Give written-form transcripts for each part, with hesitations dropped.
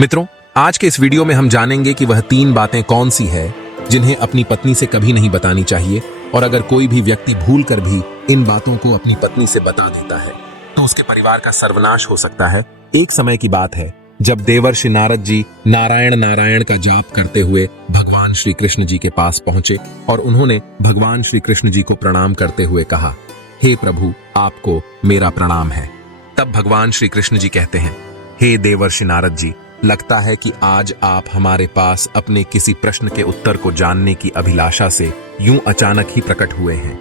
मित्रों, आज के इस वीडियो में हम जानेंगे कि वह 3 बातें कौन सी है जिन्हें अपनी पत्नी से कभी नहीं बतानी चाहिए, और अगर कोई भी व्यक्ति भूल कर भी इन बातों को अपनी पत्नी से बता देता है तो उसके परिवार का सर्वनाश हो सकता है। एक समय की बात है जब देवर्षि नारद जी नारायण नारायण का जाप करते हुए भगवान श्री कृष्ण जी के पास पहुंचे और उन्होंने भगवान श्री कृष्ण जी को प्रणाम करते हुए कहा, हे प्रभु, आपको मेरा प्रणाम है। तब भगवान श्री कृष्ण जी कहते हैं, हे देवर्षि नारद जी, लगता है कि आज आप हमारे पास अपने किसी प्रश्न के उत्तर को जानने की अभिलाषा से यूं अचानक ही प्रकट हुए हैं।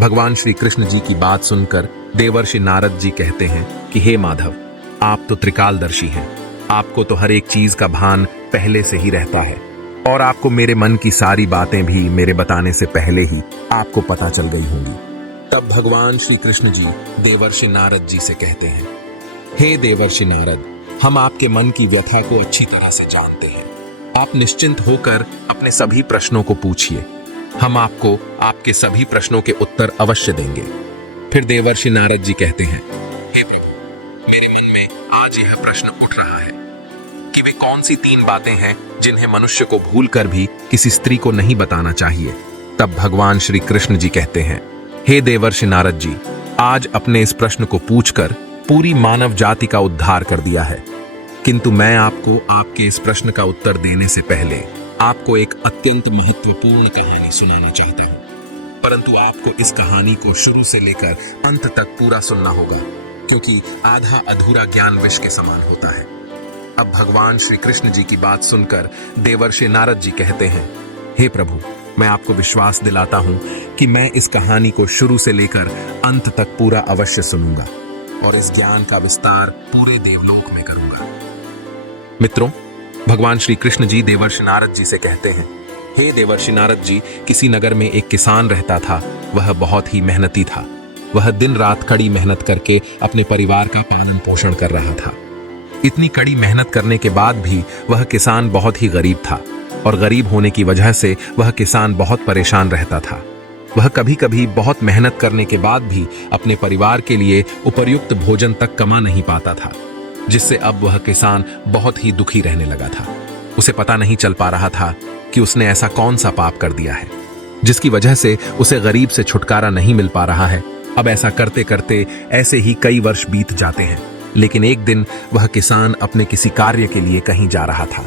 भगवान श्री कृष्ण जी की बात सुनकर देवर्षि नारद जी कहते हैं कि हे माधव, आप तो त्रिकालदर्शी हैं, आपको तो हर एक चीज का भान पहले से ही रहता है और आपको मेरे मन की सारी बातें भी मेरे बताने से पहले ही आपको पता चल गई होंगी। तब भगवान श्री कृष्ण जी देवर्षि नारद जी से कहते हैं, हे देवर्षि नारद, हम आपके मन की व्यथा को अच्छी तरह से जानते हैं। आप निश्चिंत होकर अपने सभी प्रश्नों को पूछिए, हम आपको आपके सभी प्रश्नों के उत्तर अवश्य देंगे। फिर देवर्षि नारद जी कहते हैं, हे प्रभु, मेरे मन में आज यह प्रश्न उठ रहा है कि वे कौन सी 3 बातें हैं जिन्हें मनुष्य को भूलकर भी किसी स्त्री को नहीं बताना चाहिए। तब भगवान श्री कृष्ण जी कहते हैं, हे देवर्षि नारद जी, आज अपने इस प्रश्न को पूछकर पूरी मानव जाति का उद्धार कर दिया है, किंतु मैं आपको आपके इस प्रश्न का उत्तर देने से पहले आपको एक अत्यंत महत्वपूर्ण कहानी सुनाना चाहता हूं। परंतु आपको इस कहानी को शुरू से लेकर अंत तक पूरा सुनना होगा, क्योंकि आधा अधूरा ज्ञान विष के समान होता है। अब भगवान श्री कृष्ण जी की बात सुनकर देवर्षि नारद जी कहते हैं, हे प्रभु, मैं आपको विश्वास दिलाता हूं कि मैं इस कहानी को शुरू से लेकर अंत तक पूरा अवश्य सुनूंगा और इस ज्ञान का विस्तार पूरे देवलोक में करूंगा। मित्रों, भगवान श्री कृष्ण जी देवर्षि नारद जी से कहते हैं, हे देवर्षि नारद जी, किसी नगर में एक किसान रहता था। वह बहुत ही मेहनती था। वह दिन रात कड़ी मेहनत करके अपने परिवार का पालन पोषण कर रहा था। इतनी कड़ी मेहनत करने के बाद भी वह किसान बहुत ही गरीब था और गरीब होने की वजह से वह किसान बहुत परेशान रहता था। वह कभी कभी बहुत मेहनत करने के बाद भी अपने परिवार के लिए उपयुक्त भोजन तक कमा नहीं पाता था, जिससे अब वह किसान बहुत ही दुखी रहने लगा था। उसे पता नहीं चल पा रहा था कि उसने ऐसा कौन सा पाप कर दिया है जिसकी वजह से उसे गरीब से छुटकारा नहीं मिल पा रहा है। अब ऐसा करते करते ऐसे ही कई वर्ष बीत जाते हैं, लेकिन एक दिन वह किसान अपने किसी कार्य के लिए कहीं जा रहा था।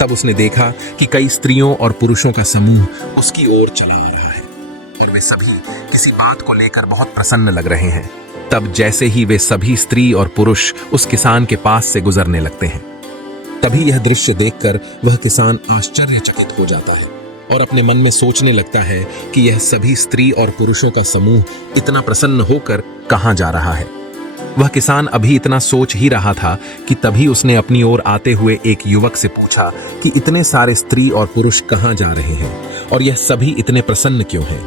तब उसने देखा कि कई स्त्रियों और पुरुषों का समूह उसकी ओर चला आ रहा है और वे सभी किसी बात को लेकर बहुत प्रसन्न लग रहे हैं। तब जैसे ही वे सभी स्त्री और पुरुष उस किसान के पास से गुजरने लगते हैं, तभी यह दृश्य देखकर वह किसान आश्चर्यचकित हो जाता है और अपने मन में सोचने लगता है कि यह सभी स्त्री और पुरुषों का समूह इतना प्रसन्न होकर कहां जा रहा है। वह किसान अभी इतना सोच ही रहा था कि तभी उसने अपनी ओर आते हुए एक युवक से पूछा कि इतने सारे स्त्री और पुरुष कहां जा रहे हैं और यह सभी इतने प्रसन्न क्यों हैं।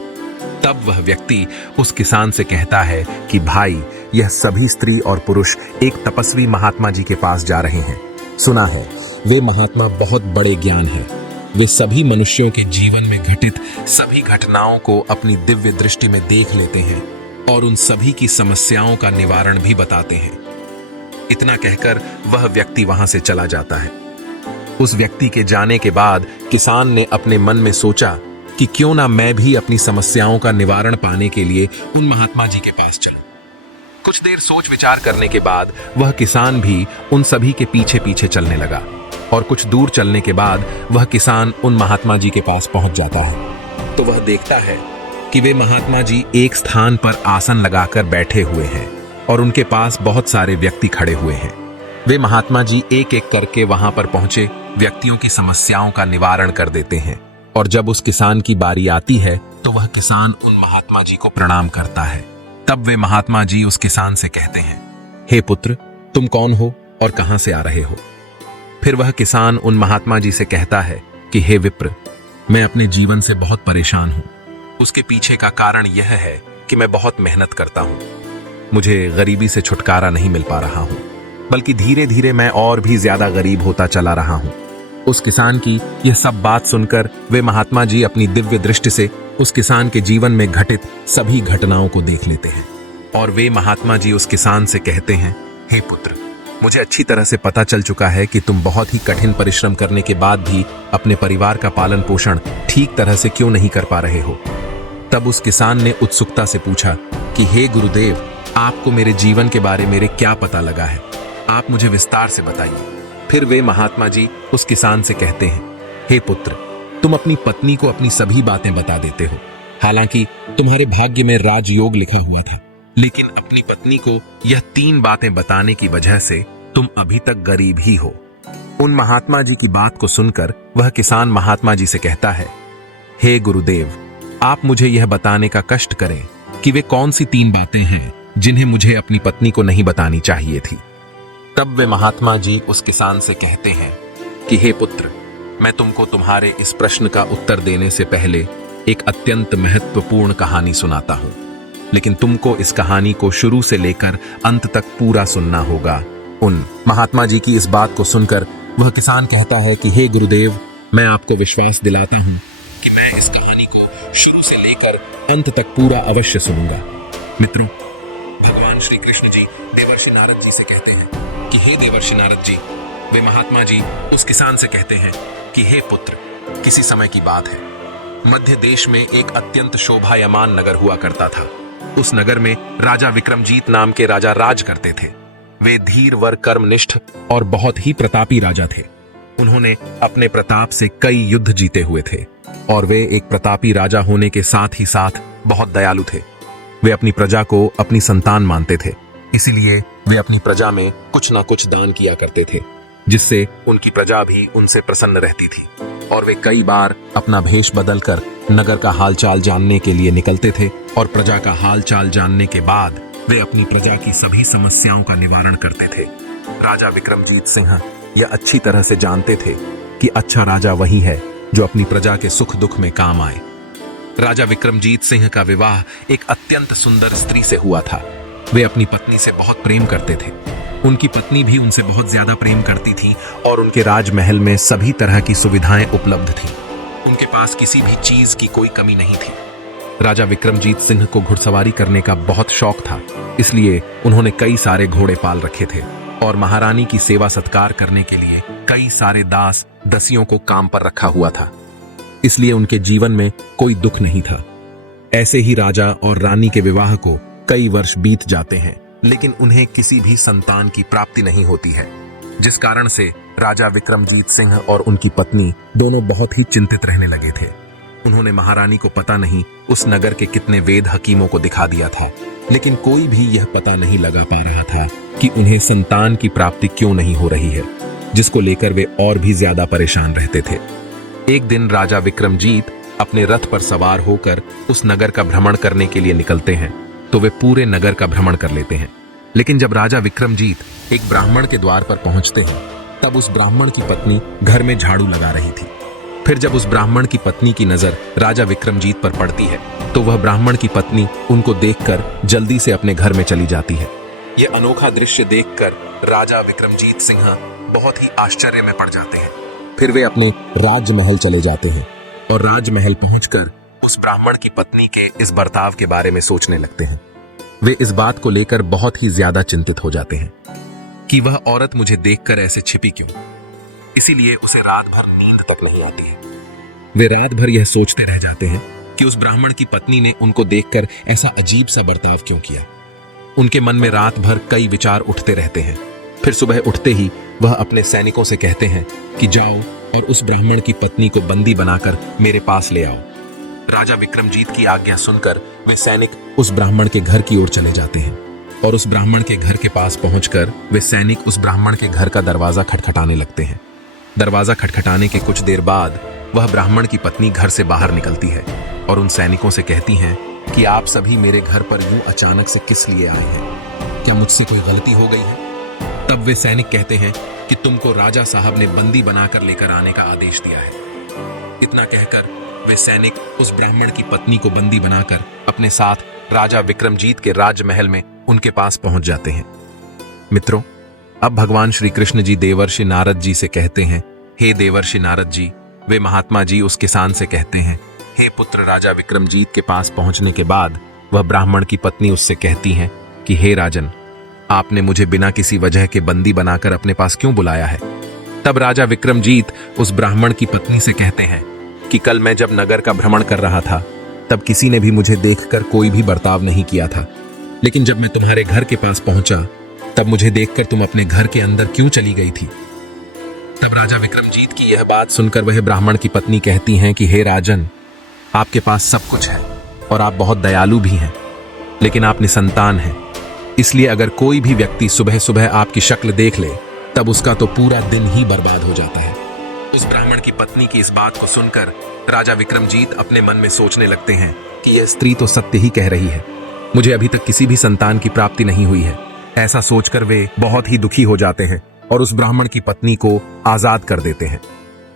तब वह व्यक्ति उस किसान से कहता है कि भाई, यह सभी स्त्री और पुरुष एक तपस्वी महात्मा जी के पास जा रहे हैं। सुना है, वे महात्मा बहुत बड़े ज्ञान हैं। वे सभी मनुष्यों के जीवन में घटित सभी घटनाओं को अपनी दिव्य दृष्टि में देख लेते हैं और उन सभी की समस्याओं का निवारण भी बताते हैं। इतना कहकर वह व्यक्ति वहां से चला जाता है। उस व्यक्ति के जाने के बाद किसान ने अपने मन में सोचा कि क्यों ना मैं भी अपनी समस्याओं का निवारण पाने के लिए उन महात्मा जी के पास चलूं। कुछ देर सोच विचार करने के बाद वह किसान भी उन सभी के पीछे पीछे चलने लगा और कुछ दूर चलने के बाद वह किसान उन महात्मा जी के पास पहुंच जाता है तो वह देखता है कि वे महात्मा जी एक स्थान पर आसन लगाकर बैठे हुए हैं और उनके पास बहुत सारे व्यक्ति खड़े हुए हैं। वे महात्मा जी एक एक करके वहां पर पहुंचे व्यक्तियों की समस्याओं का निवारण कर देते हैं और जब उस किसान की बारी आती है तो वह किसान उन महात्मा जी को प्रणाम करता है। तब वे महात्मा जी उस किसान से कहते हैं, हे पुत्र, तुम कौन हो और कहां से आ रहे हो। फिर वह किसान उन महात्मा जी से कहता है कि हे विप्र, मैं अपने जीवन से बहुत परेशान हूं। उसके पीछे का कारण यह है कि मैं बहुत मेहनत करता हूं। मुझे गरीबी से छुटकारा नहीं मिल पा रहा हूं, बल्कि धीरे धीरे मैं और भी ज्यादा गरीब होता चला रहा हूं। उस किसान की यह सब बात सुनकर वे महात्मा जी अपनी दिव्य दृष्टि से उस किसान के जीवन में घटित सभी घटनाओं को देख लेते हैं और वे महात्मा जी उस किसान से कहते हैं, हे पुत्र, मुझे अच्छी तरह से पता चल चुका है कि तुम बहुत ही कठिन परिश्रम करने के बाद भी अपने परिवार का पालन पोषण ठीक तरह से क्यों नहीं कर पा रहे हो। तब उस किसान ने उत्सुकता से पूछा कि हे गुरुदेव, आपको मेरे जीवन के बारे में क्या पता लगा है, आप मुझे विस्तार से बताइए। फिर वे महात्मा जी उस किसान से कहते हैं, हे पुत्र, तुम अपनी पत्नी को अपनी सभी बातें बता देते हो। हालांकि तुम्हारे भाग्य में राजयोग लिखा हुआ था, लेकिन अपनी पत्नी को यह 3 बातें बताने की वजह से तुम अभी तक गरीब ही हो। उन महात्मा जी की बात को सुनकर वह किसान महात्मा जी से कहता है, हे गुरुदेव, आप मुझे यह बताने का कष्ट करें कि वे कौन सी 3 बातें हैं जिन्हें मुझे अपनी पत्नी को नहीं बतानी चाहिए थी। तब वे महात्मा जी उस किसान से कहते हैं कि हे पुत्र, मैं तुमको तुम्हारे इस प्रश्न का उत्तर देने से पहले एक अत्यंत महत्वपूर्ण कहानी सुनाता हूं, लेकिन तुमको इस कहानी को शुरू से लेकर अंत तक पूरा सुनना होगा। उन महात्मा जी की इस बात को सुनकर वह किसान कहता है कि हे गुरुदेव, मैं आपको विश्वास दिलाता हूं कि मैं इस कहानी को शुरू से लेकर अंत तक पूरा अवश्य सुनूंगा। मित्रों, भगवान श्री कृष्ण जी देवर्षि नारद जी से कहते हैं कि हे देवर्षि नारद जी, वे महात्मा जी उस किसान से कहते हैं कि हे पुत्र, किसी समय की बात है, मध्य देश में एक अत्यंत शोभायमान नगर हुआ करता था। उस नगर में राजा विक्रमजीत नाम के राजा राज करते थे। वे धीर वर कर्मनिष्ठ और बहुत ही प्रतापी राजा थे। उन्होंने अपने प्रताप से कई युद्ध जीते हुए थे और वे एक प्रतापी राजा होने के साथ ही साथ बहुत दयालु थे। वे अपनी प्रजा को अपनी संतान मानते थे, इसीलिए वे अपनी प्रजा में कुछ ना कुछ दान किया करते थे, जिससे उनकी प्रजा भी उनसे प्रसन्न रहती थी। और वे कई बार अपना भेष बदलकर नगर का हालचाल जानने के लिए निकलते थे और प्रजा का हालचाल जानने के बाद वे अपनी प्रजा की सभी समस्याओं का निवारण करते थे। राजा विक्रमजीत सिंह यह अच्छी तरह से जानते थे कि अच्छा राजा वही है जो अपनी प्रजा के सुख दुख में काम आए। राजा विक्रमजीत सिंह का विवाह एक अत्यंत सुंदर स्त्री से हुआ था। वे अपनी पत्नी से बहुत प्रेम करते थे। उनकी पत्नी भी उनसे बहुत ज्यादा प्रेम करती थी और उनके राजमहल में सभी तरह की सुविधाएं उपलब्ध थी। उनके पास किसी भी चीज की कोई कमी नहीं थी। राजा विक्रमजीत सिंह को घुड़सवारी करने का बहुत शौक था, इसलिए उन्होंने कई सारे घोड़े पाल रखे थे और महारानी की सेवा सत्कार करने के लिए कई सारे दास दसियों को काम पर रखा हुआ था। इसलिए उनके जीवन में कोई दुख नहीं था। ऐसे ही राजा और रानी के विवाह को कई वर्ष बीत जाते हैं, लेकिन उन्हें किसी भी संतान की प्राप्ति नहीं होती है, जिस कारण से राजा विक्रमजीत सिंह और उनकी पत्नी दोनों बहुत ही चिंतित रहने लगे थे। उन्होंने महारानी को पता नहीं उस नगर के कितने वेद हकीमों को दिखा दिया था, लेकिन कोई भी यह पता नहीं लगा पा रहा था कि उन्हें संतान की प्राप्ति क्यों नहीं हो रही है, जिसको लेकर वे और भी ज्यादा परेशान रहते थे। एक दिन राजा विक्रमजीत अपने रथ पर सवार होकर उस नगर का भ्रमण करने के लिए निकलते हैं, तो वे पूरे नगर का भ्रमण कर लेते हैं। लेकिन जब राजा विक्रमजीत एक ब्राह्मण के द्वार पर पहुंचते हैं, तब उस ब्राह्मण की पत्नी घर में झाड़ू लगा रही थी। फिर जब उस ब्राह्मण की पत्नी की नजर राजा विक्रमजीत पर पड़ती है, तो वह ब्राह्मण की पत्नी उनको देखकर जल्दी से अपने घर में चली जाती है। यह अनोखा दृश्य देखकर राजा विक्रमजीत सिंह बहुत ही आश्चर्य में पड़ जाते हैं। फिर वे अपने राजमहल चले जाते हैं और राजमहल पहुंचकर उस ब्राह्मण की पत्नी के इस बर्ताव के बारे में सोचने लगते हैं। वे इस बात को लेकर बहुत ही ज्यादा चिंतित हो जाते हैं कि वह औरत मुझे देखकर ऐसे छिपी क्यों। इसीलिए उसे रात भर नींद तक नहीं आती है। वे रात भर यह सोचते रह जाते हैं कि उस ब्राह्मण की पत्नी ने उनको देखकर ऐसा अजीब सा बर्ताव क्यों किया। उनके मन में रात भर कई विचार उठते रहते हैं। फिर सुबह उठते ही वह अपने सैनिकों से कहते हैं कि जाओ और उस ब्राह्मण की पत्नी को बंदी बनाकर मेरे पास ले आओ। राजा विक्रमजीत की आज्ञा सुनकर वे सैनिक उस ब्राह्मण के घर की ओर चले जाते हैं और उस ब्राह्मण के घर के पास पहुंचकर वे सैनिक उस ब्राह्मण के घर का दरवाजा खटखटाने लगते हैं। दरवाजा खटखटाने के कुछ देर बाद वह ब्राह्मण की पत्नी घर से बाहर निकलती है और उन सैनिकों से कहती हैं कि आप सभी मेरे घर पर यूं अचानक से किस लिए आए हैं? क्या मुझसे कोई गलती हो गई है? तब वे सैनिक कहते हैं कि तुमको राजा साहब ने बंदी बनाकर लेकर आने का आदेश दिया है। इतना कहकर वे सैनिक उस ब्राह्मण की पत्नी को बंदी बनाकर अपने साथ राजा विक्रमजीत के राजमहल में उनके पास पहुंच जाते हैं। मित्रों, अब भगवान श्री कृष्ण जी देवर्षि नारद जी से कहते हैं, हे देवर्षि नारद जी। वे महात्मा जी उस किसान से कहते हैं, हे पुत्र, राजा विक्रमजीत के पास पहुंचने के बाद वह ब्राह्मण की पत्नी उससे कहती हैं कि हे राजन, आपने मुझे बिना किसी वजह के बंदी बनाकर अपने पास क्यों बुलाया है? तब राजा विक्रमजीत उस ब्राह्मण की पत्नी से कहते हैं कि कल मैं जब नगर का भ्रमण कर रहा था तब किसी ने भी मुझे देखकर कोई भी बर्ताव नहीं किया था, लेकिन जब मैं तुम्हारे घर के पास पहुंचा तब मुझे देखकर तुम अपने घर के अंदर क्यों चली गई थी? तब राजा विक्रमजीत की यह बात सुनकर वह ब्राह्मण की पत्नी कहती हैं कि हे राजन, आपके पास सब कुछ है और आप बहुत दयालु भी हैं, लेकिन आप निसंतान हैं। इसलिए अगर कोई भी व्यक्ति सुबह सुबह आपकी शक्ल देख ले तब उसका तो पूरा दिन ही बर्बाद हो जाता है। उस ब्राह्मण की पत्नी की इस बात को सुनकर राजा विक्रमजीत अपने मन में सोचने लगते हैं कि यह स्त्री तो सत्य ही कह रही है, मुझे अभी तक किसी भी संतान की प्राप्ति नहीं हुई है। ऐसा सोचकर वे बहुत ही दुखी हो जाते हैं और उस ब्राह्मण की पत्नी को आजाद कर देते हैं।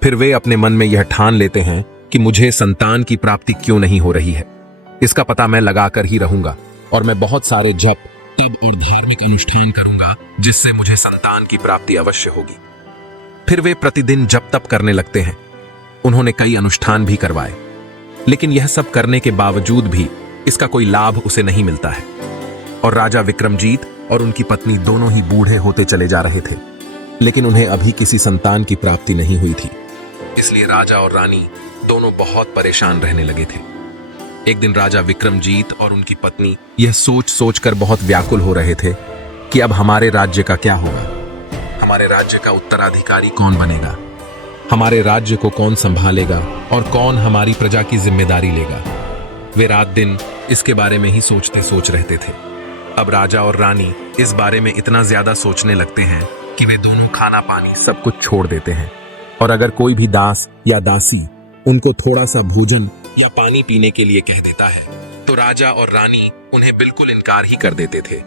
फिर वे अपने मन में यह ठान लेते हैं कि मुझे संतान की प्राप्ति क्यों नहीं हो रही है, इसका पता मैं लगाकर ही रहूंगा और मैं बहुत सारे जप तप और धार्मिक अनुष्ठान करूंगा जिससे मुझे संतान की प्राप्ति अवश्य होगी। फिर वे प्रतिदिन जप तप करने लगते हैं। उन्होंने कई अनुष्ठान भी करवाए, लेकिन यह सब करने के बावजूद भी इसका कोई लाभ उसे नहीं मिलता है और राजा विक्रमजीत और उनकी पत्नी दोनों ही बूढ़े होते चले जा रहे थे, लेकिन उन्हें अभी किसी संतान की प्राप्ति नहीं हुई थी। इसलिए राजा और रानी दोनों बहुत परेशान रहने लगे थे। एक दिन राजा विक्रमजीत और उनकी पत्नी यह सोच सोचकर बहुत व्याकुल हो रहे थे कि अब हमारे राज्य का क्या होगा, हमारे राज्य का उत्तराधिकारी कौन बनेगा, हमारे राज्य को कौन संभालेगा और कौन हमारी प्रजा की जिम्मेदारी लेगा। वे रात दिन इसके बारे में ही सोच रहते थे। अब राजा और रानी इस बारे में इतना ज्यादा सोचने लगते हैं कि वे दोनों खाना पानी सब कुछ छोड़ देते हैं और अगर कोई भी दास या दासी उनको थोड़ा सा भोजन या पानी पीने के लिए कह देता है तो राजा और रानी उन्हें बिल्कुल इनकार ही कर देते थे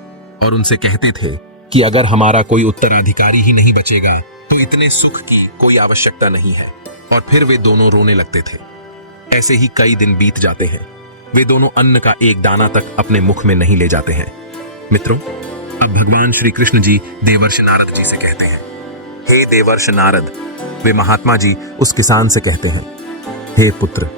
और उनसे कहते थे कि अगर हमारा कोई उत्तराधिकारी ही नहीं बचेगा तो इतने सुख की कोई आवश्यकता नहीं है। और फिर वे दोनों रोने लगते थे। ऐसे ही कई दिन बीत जाते हैं। वे दोनों अन्न का एक दाना तक अपने मुख में नहीं ले जाते हैं। मित्रों, अब भगवान श्री कृष्ण जी देवर्षि नारद जी से कहते हैं, हे देवर्षि नारद। वे महात्मा जी उस किसान से कहते हैं, हे पुत्र,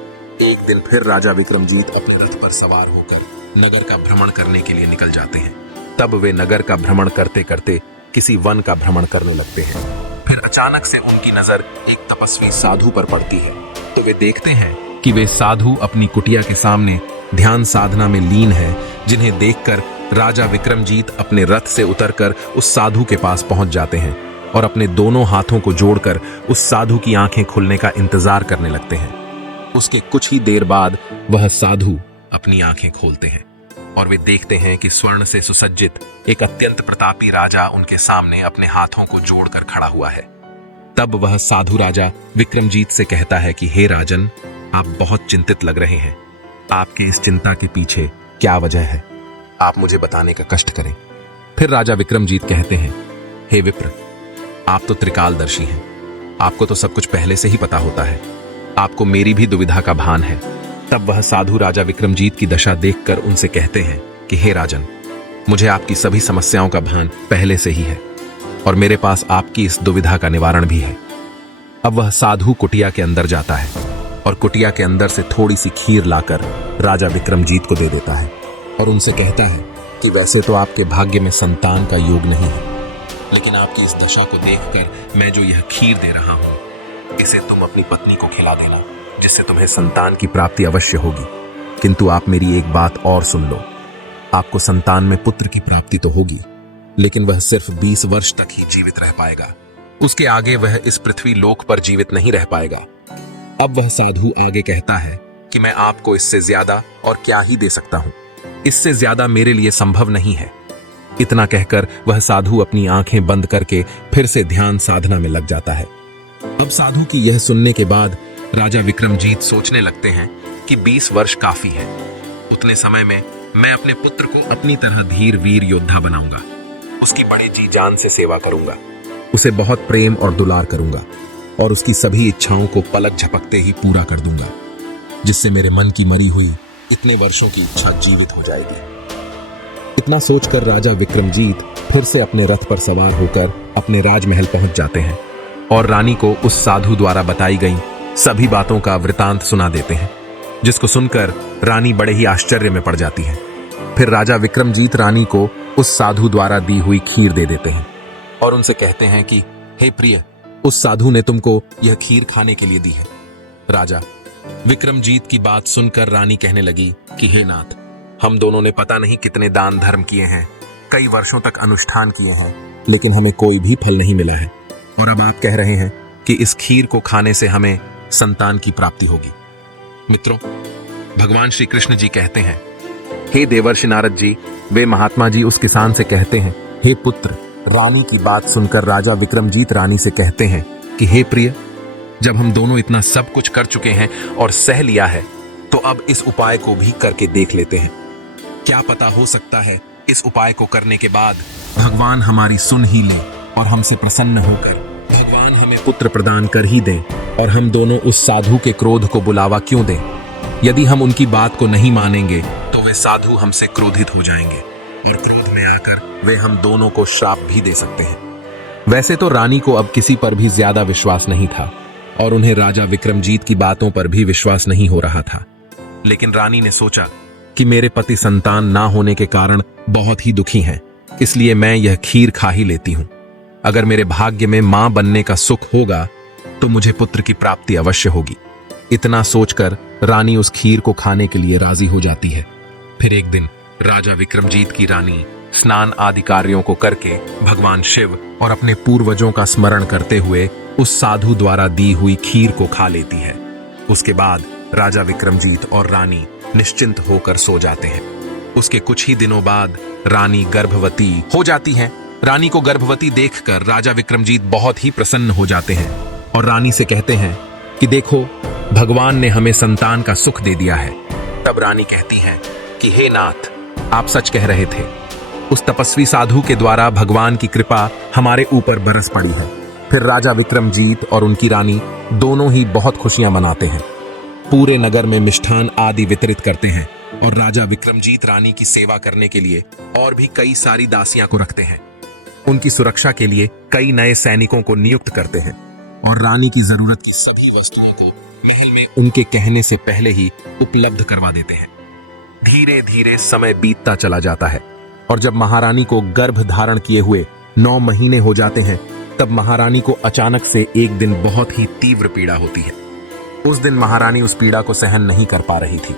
एक दिन फिर राजा विक्रमजीत अपने रथ पर सवार होकर नगर का भ्रमण करने के लिए निकल जाते हैं। तब वे नगर का भ्रमण करते करते किसी वन का भ्रमण करने लगते हैं। फिर अचानक से उनकी नजर एक तपस्वी साधु पर पड़ती है। तो वे देखते हैं कि वे साधु अपनी कुटिया के सामने ध्यान साधना में लीन है, जिन्हें देखकर राजा विक्रमजीत अपने रथ से उतरकर उस साधु के पास पहुंच जाते हैं और अपने दोनों हाथों को जोड़कर उस साधु की आंखें खुलने का इंतजार करने लगते हैं। उसके कुछ ही देर बाद वह साधु अपनी आंखें खोलते हैं और वे देखते हैं कि स्वर्ण से सुसज्जित एक अत्यंत प्रतापी राजा उनके सामने अपने हाथों को जोड़कर खड़ा हुआ है। तब वह साधु राजा विक्रमजीत से कहता है कि हे राजन, आप बहुत चिंतित लग रहे हैं। आपके इस चिंता के पीछे क्या वजह है, आप मुझे बताने का कष्ट करें। फिर राजा विक्रमजीत कहते हैं, हे विप्र, आप तो त्रिकालदर्शी हैं, आपको तो सब कुछ पहले से ही पता होता है, आपको मेरी भी दुविधा का भान है। तब वह साधु राजा विक्रमजीत की दशा देखकर उनसे कहते हैं कि हे राजन, मुझे आपकी सभी समस्याओं का भान पहले से ही है और मेरे पास आपकी इस दुविधा का निवारण भी है। अब वह साधु कुटिया के अंदर जाता है और कुटिया के अंदर से थोड़ी सी खीर लाकर राजा विक्रमजीत को दे देता है और उनसे कहता है कि वैसे तो आपके भाग्य में संतान का योग नहीं है, लेकिन आपकी इस दशा को देखकर मैं जो यह खीर दे रहा हूं, इसे तुम अपनी पत्नी को खिला देना, जिससे तुम्हें संतान की प्राप्ति अवश्य होगी। किंतु आप मेरी एक बात और सुन लो, आपको संतान में पुत्र की प्राप्ति तो होगी, लेकिन वह सिर्फ 20 वर्ष तक ही जीवित रह पाएगा। उसके आगे वह इस पृथ्वी लोक पर जीवित नहीं रह पाएगा। अब वह साधु आगे कहता है कि मैं आपको इससे ज्यादा और क्या ही दे सकता हूं, इससे ज्यादा मेरे लिए संभव नहीं है। इतना कहकर वह साधु अपनी आंखें बंद करके फिर से ध्यान साधना में लग जाता है। अब साधु की यह सुनने के बाद राजा विक्रमजीत सोचने लगते हैं कि 20 वर्ष काफी है। उतने समय में मैं अपने पुत्र को अपनी तरह धीर वीर योद्धा बनाऊंगा, उसकी बड़े जी जान से सेवा करूंगा, उसे बहुत प्रेम और दुलार करूंगा और उसकी सभी इच्छाओं को पलक झपकते ही पूरा कर दूंगा, जिससे मेरे मन की मरी हुई इतने वर्षों की इच्छा जीवित हो जाएगी। इतना सोचकर राजा विक्रमजीत फिर से अपने रथ पर सवार होकर अपने राजमहल पहुंच जाते हैं और रानी को उस साधु द्वारा बताई गई सभी बातों का वृतांत सुना देते हैं, जिसको सुनकर रानी बड़े ही आश्चर्य में पड़ जाती है। फिर राजा विक्रमजीत रानी को उस साधु द्वारा दी हुई खीर दे देते हैं और उनसे कहते हैं कि हे प्रिय, उस साधु ने तुमको यह खीर खाने के लिए दी है। राजा विक्रमजीत की बात सुनकर रानी कहने लगी कि हे नाथ, हम दोनों ने पता नहीं कितने दान धर्म किए हैं, कई वर्षों तक अनुष्ठान किए हैं, लेकिन हमें कोई भी फल नहीं मिला है, और अब आप कह रहे हैं कि इस खीर को खाने से हमें संतान की प्राप्ति होगी। मित्रों, भगवान श्री कृष्ण जी कहते हैं, हे देवर्षि नारद जी, वे महात्मा जी उस किसान से कहते हैं, हे पुत्र। रानी की बात सुनकर राजा विक्रमजीत रानी से कहते हैं कि हे प्रिय, जब हम दोनों इतना सब कुछ कर चुके हैं और सह लिया है, तो अब इस उपाय को भी करके देख लेते हैं। क्या पता, हो सकता है इस उपाय को करने के बाद भगवान हमारी सुन ही ले और हमसे प्रसन्न होकर भगवान हमें पुत्र प्रदान कर ही दें, और हम दोनों उस साधु के क्रोध को बुलावा क्यों दें। यदि हम उनकी बात को नहीं मानेंगे तो वे साधु हमसे क्रोधित हो जाएंगे और क्रोध में आकर वे हम दोनों को श्राप भी दे सकते हैं। वैसे तो रानी को अब किसी पर भी ज्यादा विश्वास नहीं था और उन्हें राजा विक्रमजीत की बातों पर भी विश्वास नहीं हो रहा था, लेकिन रानी ने सोचा कि मेरे पति संतान ना होने के कारण बहुत ही दुखी हैं, इसलिए मैं यह खीर खा ही लेती हूं। अगर मेरे भाग्य में मां बनने का सुख होगा तो मुझे पुत्र की प्राप्ति अवश्य होगी। इतना सोचकर रानी उस खीर को खाने के लिए राजी हो जाती है। फिर एक दिन राजा विक्रमजीत की रानी स्नान आदि कार्यों को करके भगवान शिव और अपने पूर्वजों का स्मरण करते हुए उस साधु द्वारा दी हुई खीर को खा लेती है। उसके बाद राजा विक्रमजीत और रानी निश्चिंत होकर सो जाते हैं। उसके कुछ ही दिनों बाद रानी गर्भवती हो जाती है। रानी को गर्भवती देखकर राजा विक्रमजीत बहुत ही प्रसन्न हो जाते हैं और रानी से कहते हैं कि देखो, भगवान ने हमें संतान का सुख दे दिया है। तब रानी कहती है कि हे नाथ, आप सच कह रहे थे। उस तपस्वी साधु के द्वारा भगवान की कृपा हमारे ऊपर बरस पड़ी है। फिर राजा विक्रमजीत और उनकी रानी दोनों ही बहुत खुशियां मनाते हैं। पूरे नगर में मिष्ठान आदि वितरित करते हैं और राजा विक्रमजीत रानी की सेवा करने के लिए और भी कई सारी दासियां को रखते हैं। उनकी सुरक्षा के लिए कई नए सैनिकों को नियुक्त करते हैं और रानी की जरूरत की सभी वस्तुओं को महल में उनके कहने से पहले ही उपलब्ध करवा देते हैं। धीरे धीरे समय बीतता चला जाता है और जब महारानी को गर्भ धारण किए हुए 9 महीने हो जाते हैं, तब महारानी को अचानक से एक दिन बहुत ही तीव्र पीड़ा होती है। उस दिन महारानी उस पीड़ा को सहन नहीं कर पा रही थी,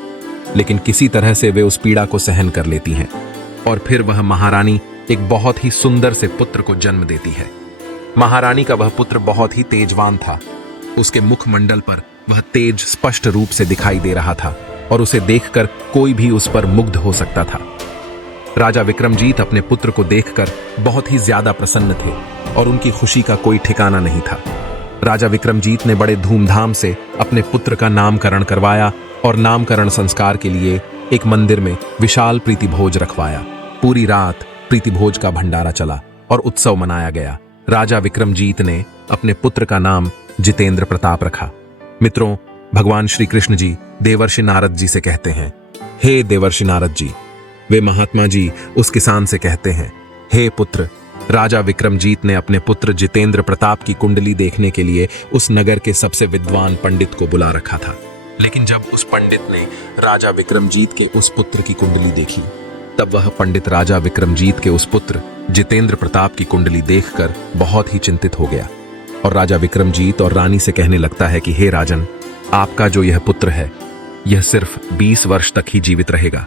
लेकिन किसी तरह से वे उस पीड़ा को सहन कर लेती हैं और फिर वह महारानी एक बहुत ही सुंदर से पुत्र को जन्म देती है। महारानी का वह पुत्र बहुत ही तेजवान था। उसके मुखमंडल पर वह तेज स्पष्ट रूप से दिखाई दे रहा था और उसे देखकर कोई भी उस पर मुग्ध हो सकता था। राजा विक्रमजीत अपने पुत्र को देखकर बहुत ही ज्यादा प्रसन्न थे और उनकी खुशी का कोई ठिकाना नहीं था। राजा विक्रमजीत ने बड़े धूमधाम से अपने पुत्र का नामकरण करवाया और नामकरण संस्कार के लिए एक मंदिर में विशाल प्रीतिभोज रखवाया। पूरी रात प्रीतिभोज का भंडारा चला और उत्सव मनाया गया। राजा विक्रमजीत ने अपने पुत्र का नाम जितेंद्र प्रताप रखा। मित्रों, भगवान श्री कृष्ण जी देवर्षि नारद जी से कहते हैं, हे देवर्षि नारद जी। वे महात्मा जी उस किसान से कहते हैं, हे पुत्र, राजा विक्रमजीत ने अपने पुत्र जितेंद्र प्रताप की कुंडली देखने के लिए उस नगर के सबसे विद्वान पंडित को बुला रखा था। लेकिन जब उस पंडित ने राजा विक्रमजीत के उस पुत्र की कुंडली देखी, तब वह पंडित राजा विक्रमजीत के उस पुत्र जितेंद्र प्रताप की कुंडली देखकर बहुत ही चिंतित हो गया और राजा विक्रमजीत और रानी से कहने लगता है कि हे राजन, आपका जो यह पुत्र है, यह सिर्फ 20 वर्ष तक ही जीवित रहेगा।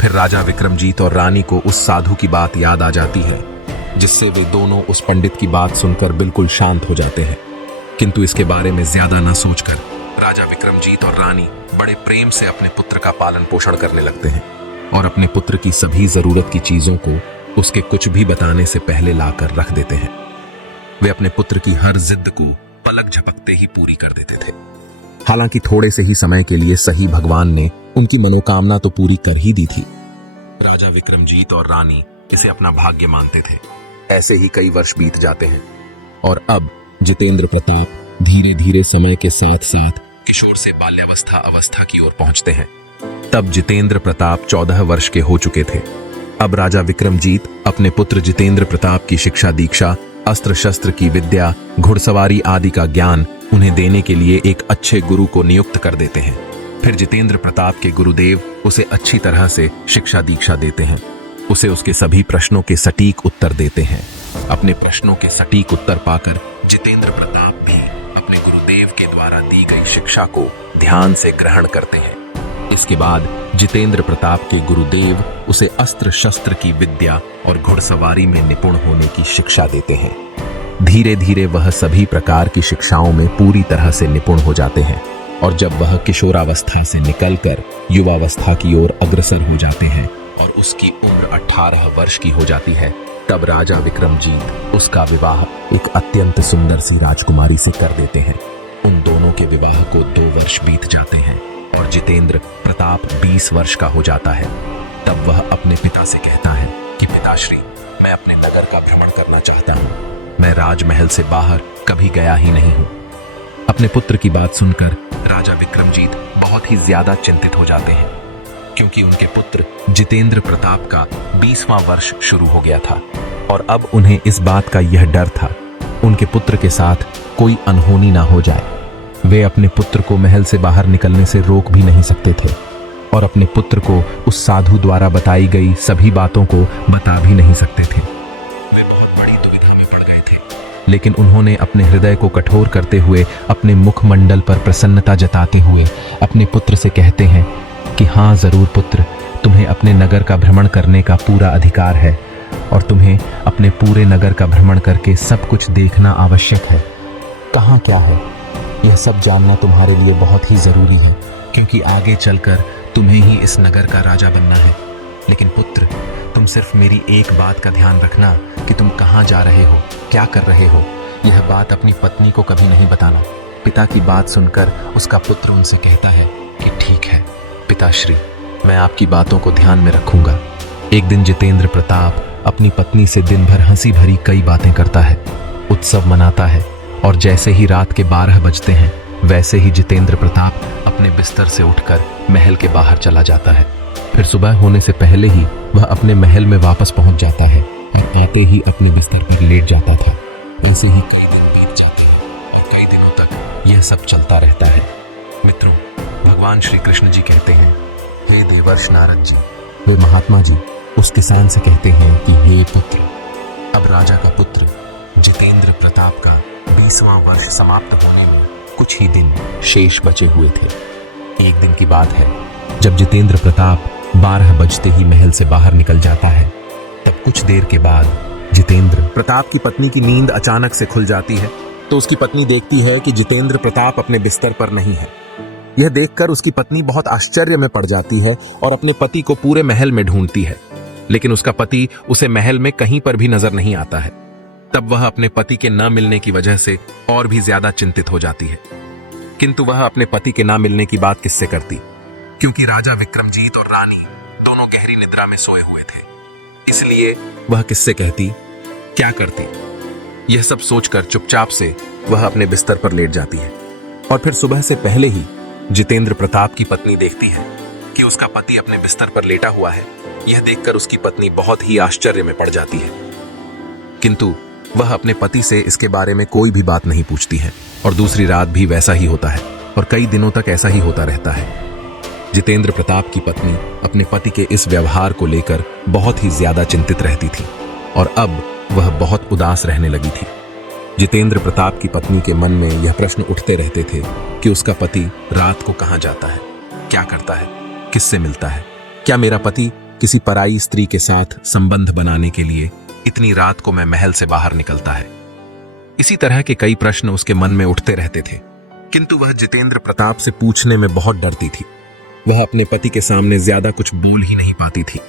फिर राजा विक्रमजीत और रानी को उस साधु की बात याद आ जाती है, जिससे वे दोनों उस पंडित की बात सुनकर बिल्कुल शांत हो जाते हैं। किंतु इसके बारे में ज्यादा न सोचकर राजा विक्रमजीत और रानी बड़े प्रेम से अपने पुत्र का पालन पोषण करने लगते हैं और अपने पुत्र की सभी जरूरत की चीजों को उसके कुछ भी बताने से पहले लाकर रख देते हैं। वे अपने पुत्र की हर जिद को पलक झपकते ही पूरी कर देते थे। हालांकि थोड़े से ही समय के लिए सही भगवान ने उनकी मनोकामना तो पूरी कर ही दी थी। राजा विक्रमजीत और रानी इसे अपना भाग्य मानते थे। ऐसे ही कई वर्ष बीत जाते हैं और अब जितेंद्र प्रताप धीरे धीरे समय के साथ साथ किशोर से बाल्यावस्था अवस्था की ओर पहुंचते हैं। तब जितेंद्र प्रताप 14 वर्ष के हो चुके थे। अब राजा विक्रमजीत अपने पुत्र जितेंद्र प्रताप की शिक्षा दीक्षा, अस्त्र शस्त्र की विद्या, घुड़सवारी आदि का ज्ञान उन्हें देने के लिए एक अच्छे गुरु को नियुक्त कर देते हैं। फिर जितेंद्र प्रताप के गुरुदेव उसे अच्छी तरह से शिक्षा दीक्षा देते हैं उसे उसके सभी प्रश्नों के सटीक उत्तर देते हैं। अपने प्रश्नों के सटीक उत्तर पाकर जितेंद्र प्रताप भी अपने गुरुदेव के द्वारा दी गई शिक्षा को ध्यान से ग्रहण करते हैं। इसके बाद जितेंद्र प्रताप के गुरुदेव उसे अस्त्र शस्त्र की विद्या और घुड़सवारी में निपुण होने की शिक्षा देते हैं। धीरे धीरे वह सभी प्रकार की शिक्षाओं में पूरी तरह से निपुण हो जाते हैं और जब वह किशोरावस्था से निकलकर युवावस्था की ओर अग्रसर हो जाते हैं और उसकी उम्र 18 वर्ष की हो जाती है, तब राजा विक्रमजीत उसका विवाह एक अत्यंत सुंदर सी राजकुमारी से कर देते हैं। उन दोनों के विवाह को 2 वर्ष बीत जाते हैं और जितेंद्र प्रताप 20 वर्ष का हो जाता है। तब वह अपने पिता से कहता है कि पिताश्री, मैं अपने नगर का भ्रमण करना चाहता हूँ। मैं राजमहल से बाहर कभी गया ही नहीं हूँ। अपने पुत्र की बात सुनकर राजा विक्रमजीत बहुत ही ज्यादा चिंतित हो जाते हैं, क्योंकि उनके पुत्र जितेंद्र प्रताप का 20वां वर्ष शुरू हो गया था और अब उन्हें इस बात का यह डर था उनके पुत्र के साथ कोई अनहोनी ना हो जाए। वे अपने पुत्र को महल से बाहर निकलने से रोक भी नहीं सकते थे और अपने पुत्र को उस साधु द्वारा बताई गई सभी बातों को बता भी नहीं सकते थे। वे बहुत बड़ी दुविधा में पड़ गए थे, लेकिन उन्होंने अपने हृदय को कठोर करते हुए अपने मुखमंडल पर प्रसन्नता जताते हुए अपने पुत्र से कहते हैं कि हाँ जरूर पुत्र, तुम्हें अपने नगर का भ्रमण करने का पूरा अधिकार है और तुम्हें अपने पूरे नगर का भ्रमण करके सब कुछ देखना आवश्यक है। कहाँ क्या है यह सब जानना तुम्हारे लिए बहुत ही जरूरी है, क्योंकि आगे चलकर तुम्हें ही इस नगर का राजा बनना है। लेकिन पुत्र, तुम सिर्फ मेरी एक बात का ध्यान रखना कि तुम कहाँ जा रहे हो, क्या कर रहे हो। यह बात अपनी पत्नी को कभी नहीं बताना। पिता की बात सुनकर उसका पुत्र उनसे कहता है कि ठीक है पिताश्री, मैं आपकी बातों को ध्यान में रखूंगा। एक दिन जितेंद्र प्रताप अपनी पत्नी से दिन भर हंसी भरी कई बातें करता है, उत्सव मनाता है और जैसे ही रात के 12 बजते हैं वैसे ही जितेंद्र प्रताप अपने बिस्तर से उठकर महल के बाहर चला जाता है। फिर सुबह होने से पहले ही वह अपने महल में वापस पहुंच जाता है और आते ही अपने बिस्तर पर लेट जाता था। ऐसे ही कई दिन बीत जाते हैं और कई दिनों तक यह सब चलता रहता है। मित्रों, भगवान श्री कृष्ण जी कहते हैं, हे देवर्ष नारद जी, वे महात्मा जी उस किसान से कहते हैं कि हे पुत्र, अब राजा का पुत्र जितेंद्र प्रताप का 20वां वर्ष समाप्त होने में कुछ ही दिन शेष बचे हुए थे। एक दिन की बात है, जब जितेंद्र प्रताप 12 बजते ही महल से बाहर निकल जाता है, तब कुछ देर के बाद जितेंद्र प्रताप की पत्नी की नींद अचानक से खुल जाती है। तो उसकी पत्नी देखती है कि जितेंद्र प्रताप अपने बिस्तर पर नहीं है। यह देखकर उसकी पत्नी बहुत आश्चर्य में पड़ जाती है और अपने पति को पूरे महल में ढूंढती है, लेकिन उसका पति उसे महल में कहीं पर भी नजर नहीं आता है। तब वह अपने पति के न मिलने की वजह से और भी ज्यादा चिंतित हो जाती है। किंतु वह अपने पति के न मिलने की बात किससे करती, क्योंकि राजा विक्रमजीत और रानी दोनों गहरी निद्रा में सोए हुए थे। इसलिए वह किससे कहती, क्या करती। यह सब सोचकर चुपचाप से वह अपने बिस्तर पर लेट जाती है और फिर सुबह से पहले ही जितेंद्र प्रताप की पत्नी देखती है कि उसका पति अपने बिस्तर पर लेटा हुआ है। यह देखकर उसकी पत्नी बहुत ही आश्चर्य में पड़ जाती है, किंतु वह अपने पति से इसके बारे में कोई भी बात नहीं पूछती है और दूसरी रात भी वैसा ही होता है और कई दिनों तक ऐसा ही होता रहता है। जितेंद्र प्रताप की पत्नी अपने पति के इस व्यवहार को लेकर बहुत ही ज्यादा चिंतित रहती थी और अब वह बहुत उदास रहने लगी थी। जितेंद्र प्रताप की पत्नी के मन में यह प्रश्न उठते रहते थे कि उसका पति रात को कहाँ जाता है, क्या करता है, किससे मिलता है। क्या मेरा पति किसी पराई स्त्री के साथ संबंध बनाने के लिए इतनी रात को मैं महल से बाहर निकलता है। इसी तरह के कई प्रश्न उसके मन में उठते रहते थे, किंतु वह जितेंद्र प्रताप से पूछने में बहुत डरती थी। वह अपने पति के सामने ज्यादा कुछ बोल ही नहीं पाती थी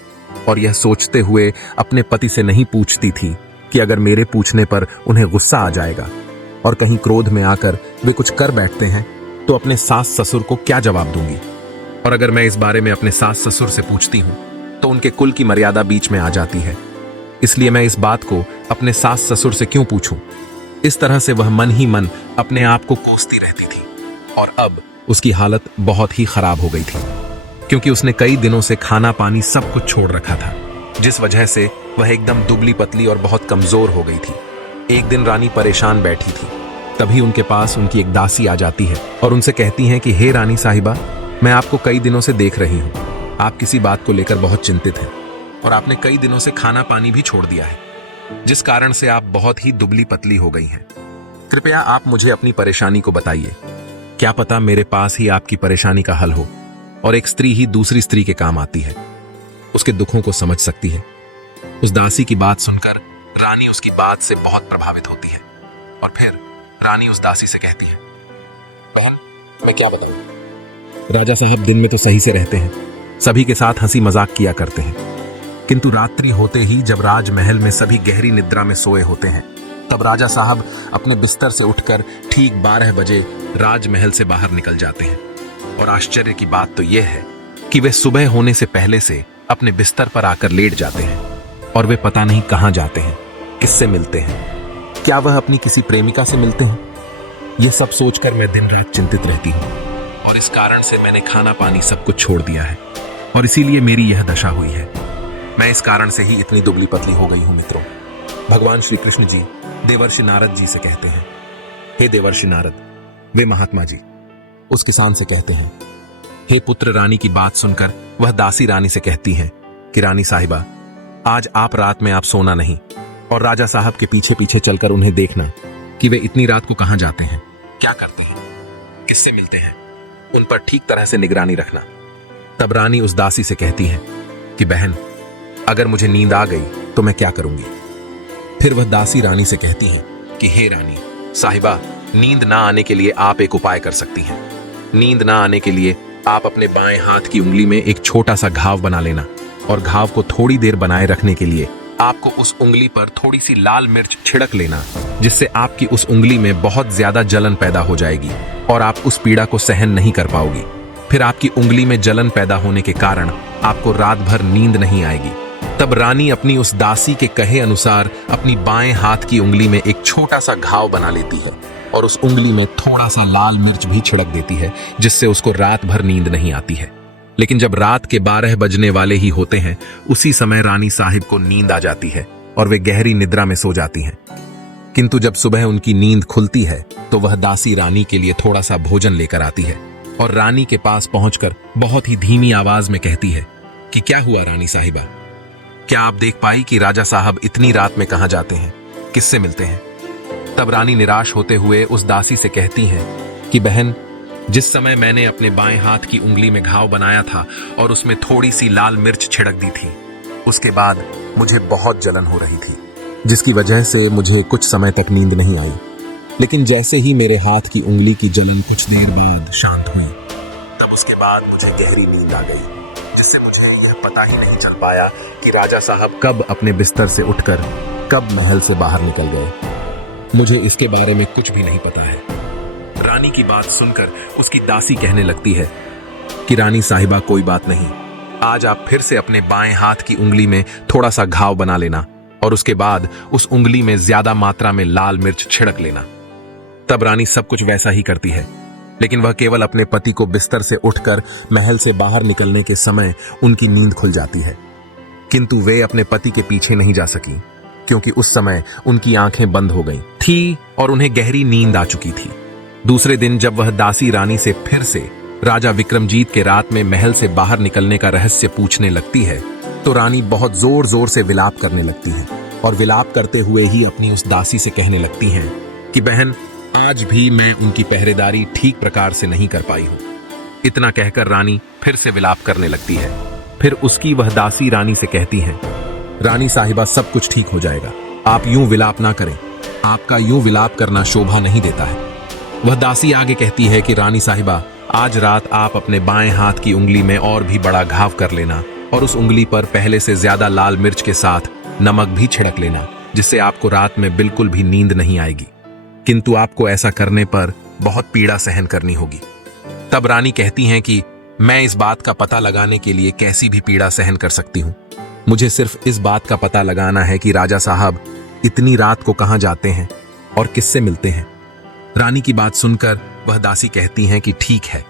और यह सोचते हुए अपने पति से नहीं पूछती थी कि अगर मेरे पूछने पर उन्हें गुस्सा आ जाएगा और कहीं क्रोध में आकर वे कुछ कर बैठते हैं तो अपने सास ससुर को क्या जवाब दूंगी, और अगर मैं इस बारे में अपने सास ससुर से पूछती हूं तो उनके कुल की मर्यादा बीच में आ जाती है। इसलिए मैं इस बात को अपने सास ससुर से क्यों पूछूं। इस तरह से वह मन ही मन अपने आप को कोसती रहती थी और अब उसकी हालत बहुत ही खराब हो गई थी, क्योंकि उसने कई दिनों से खाना पानी सब कुछ छोड़ रखा था, जिस वजह से वह एकदम दुबली पतली और बहुत कमजोर हो गई थी। एक दिन रानी परेशान बैठी थी, तभी उनके पास उनकी एक दासी आ जाती है और उनसे कहती हैं कि हे रानी साहिबा, मैं आपको कई दिनों से देख रही हूँ, आप किसी बात को लेकर बहुत चिंतित हैं। और आपने कई दिनों से खाना पानी भी छोड़ दिया है, जिस कारण से आप बहुत ही दुबली पतली हो गई हैं। कृपया आप मुझे अपनी परेशानी को बताइए। क्या पता मेरे पास ही आपकी परेशानी का हल हो और एक स्त्री ही दूसरी स्त्री के काम आती है, उसके दुखों को समझ सकती है। उस दासी की बात सुनकर रानी उसकी बात से बहुत प्रभावित होती है और फिर रानी उस दासी से कहती है, बहन मैं क्या बताऊं, राजा साहब दिन में तो सही से रहते हैं, सभी के साथ हंसी मजाक किया करते हैं, किंतु रात्रि होते ही जब राजमहल में सभी गहरी निद्रा में सोए होते हैं, तब राजा साहब अपने बिस्तर से उठकर ठीक 12 बजे राजमहल से बाहर निकल जाते हैं। और आश्चर्य की बात तो यह है कि वे सुबह होने से पहले से अपने बिस्तर पर आकर लेट जाते हैं और वे पता नहीं कहां जाते हैं, किससे मिलते हैं, क्या वह अपनी किसी प्रेमिका से मिलते हैं। यह सब सोचकर मैं दिन रात चिंतित रहती हूं और इस कारण से मैंने खाना पानी सब कुछ छोड़ दिया है और इसीलिए मेरी यह दशा हुई है। मैं इस कारण से ही इतनी दुबली पतली हो गई हूं। मित्रों, भगवान श्री कृष्ण जी देवर्षि नारद जी से कहते हैं, हे देवर्षि नारद, वे महात्मा जी उस किसान से कहते हैं, हे पुत्र, रानी की बात सुनकर वह दासी रानी से कहती हैं कि रानी साहिबा, आज आप रात में आप सोना नहीं और राजा साहब के पीछे पीछे चलकर उन्हें देखना कि वे इतनी रात को कहां जाते हैं, क्या करते हैं, किससे मिलते हैं, उन पर ठीक तरह से निगरानी रखना। तब रानी उस दासी से कहती है कि बहन, अगर मुझे नींद आ गई तो मैं क्या करूंगी। फिर वह दासी रानी से कहती है कि हे रानी साहिबा, नींद ना आने के लिए आप एक उपाय कर सकती हैं। नींद ना आने के लिए आप अपने बाएं हाथ की उंगली में एक छोटा सा घाव बना लेना और घाव को थोड़ी देर बनाए रखने के लिए आपको उस उंगली पर थोड़ी सी लाल मिर्च छिड़क लेना, जिससे आपकी उस उंगली में बहुत ज्यादा जलन पैदा हो जाएगी और आप उस पीड़ा को सहन नहीं कर पाओगी। फिर आपकी उंगली में जलन पैदा होने के कारण आपको रात भर नींद नहीं आएगी। तब रानी अपनी उस दासी के कहे अनुसार अपनी बाएं हाथ की उंगली में एक छोटा सा घाव बना लेती है और उस उंगली में थोड़ा सा लाल मिर्च भी छिड़क देती है, जिससे उसको रात भर नींद नहीं आती है। लेकिन जब रात के 12 बजने वाले ही होते हैं, उसी समय रानी साहिब को नींद आ जाती है और वे गहरी निद्रा में सो जाती हैं। किंतु जब सुबह उनकी नींद खुलती है तो वह दासी रानी के लिए थोड़ा सा भोजन लेकर आती है और रानी के पास पहुंचकर बहुत ही धीमी आवाज में कहती है कि क्या हुआ रानी साहिबा, क्या आप देख पाई कि राजा साहब इतनी रात में कहां जाते हैं, किससे मिलते हैं। तब रानी निराश होते हुए उस दासी से कहती हैं कि बहन, जिस समय मैंने अपने बाएं हाथ की उंगली में घाव बनाया था और उसमें थोड़ी सी लाल मिर्च छिड़क दी थी, उसके बाद मुझे बहुत जलन हो रही थी, जिसकी वजह से मुझे कुछ समय तक नींद नहीं आई। लेकिन जैसे ही मेरे हाथ की उंगली की जलन कुछ देर बाद शांत हुई, तब उसके बाद मुझे गहरी नींद आ गई, जिससे मुझे यह पता ही नहीं चल पाया कि राजा साहब कब अपने बिस्तर से उठकर कब महल से बाहर निकल गए। मुझे इसके बारे में कुछ भी नहीं पता है। रानी की बात सुनकर उसकी दासी कहने लगती है कि रानी साहिबा, कोई बात नहीं, आज आप फिर से अपने बाएं हाथ की उंगली में थोड़ा सा घाव बना लेना और उसके बाद उस उंगली में ज्यादा मात्रा में लाल मिर्च छिड़क लेना। तब रानी सब कुछ वैसा ही करती है, लेकिन वह केवल अपने पति को बिस्तर से उठकर महल से बाहर निकलने के समय उनकी नींद खुल जाती है, किंतु वे अपने पति के पीछे नहीं जा सकी, क्योंकि उस समय उनकी आंखें बंद हो गई थी और उन्हें गहरी नींद आ चुकी थी। दूसरे दिन जब वह दासी रानी से फिर से राजा विक्रमजीत के रात में महल से बाहर निकलने का रहस्य पूछने लगती है, तो रानी बहुत जोर जोर से विलाप करने लगती है और विलाप करते हुए ही अपनी उस दासी से कहने लगती हैं कि बहन, आज भी मैं उनकी पहरेदारी ठीक प्रकार से नहीं कर पाई हूं। इतना कहकर रानी फिर से विलाप करने लगती है। फिर उसकी वह दासी रानी से कहती है, रानी साहिबा, सब कुछ ठीक हो जाएगा, आप यूं विलाप ना करें, आपका यूं विलाप करना शोभा नहीं देता है। वह दासी आगे कहती है कि रानी साहिबा, आज रात आप अपने बाएं हाथ की उंगली में और भी बड़ा घाव कर लेना और उस उंगली पर पहले से ज्यादा लाल मिर्च के साथ नमक भी छिड़क लेना, जिससे आपको रात में बिल्कुल भी नींद नहीं आएगी, किंतु आपको ऐसा करने पर बहुत पीड़ा सहन करनी होगी। तब रानी कहती हैं कि मैं इस बात का पता लगाने के लिए कैसी भी पीड़ा सहन कर सकती हूँ। मुझे सिर्फ इस बात का पता लगाना है कि राजा साहब इतनी रात को कहां जाते हैं और किससे मिलते हैं। रानी की बात सुनकर वह दासी कहती हैं कि ठीक है,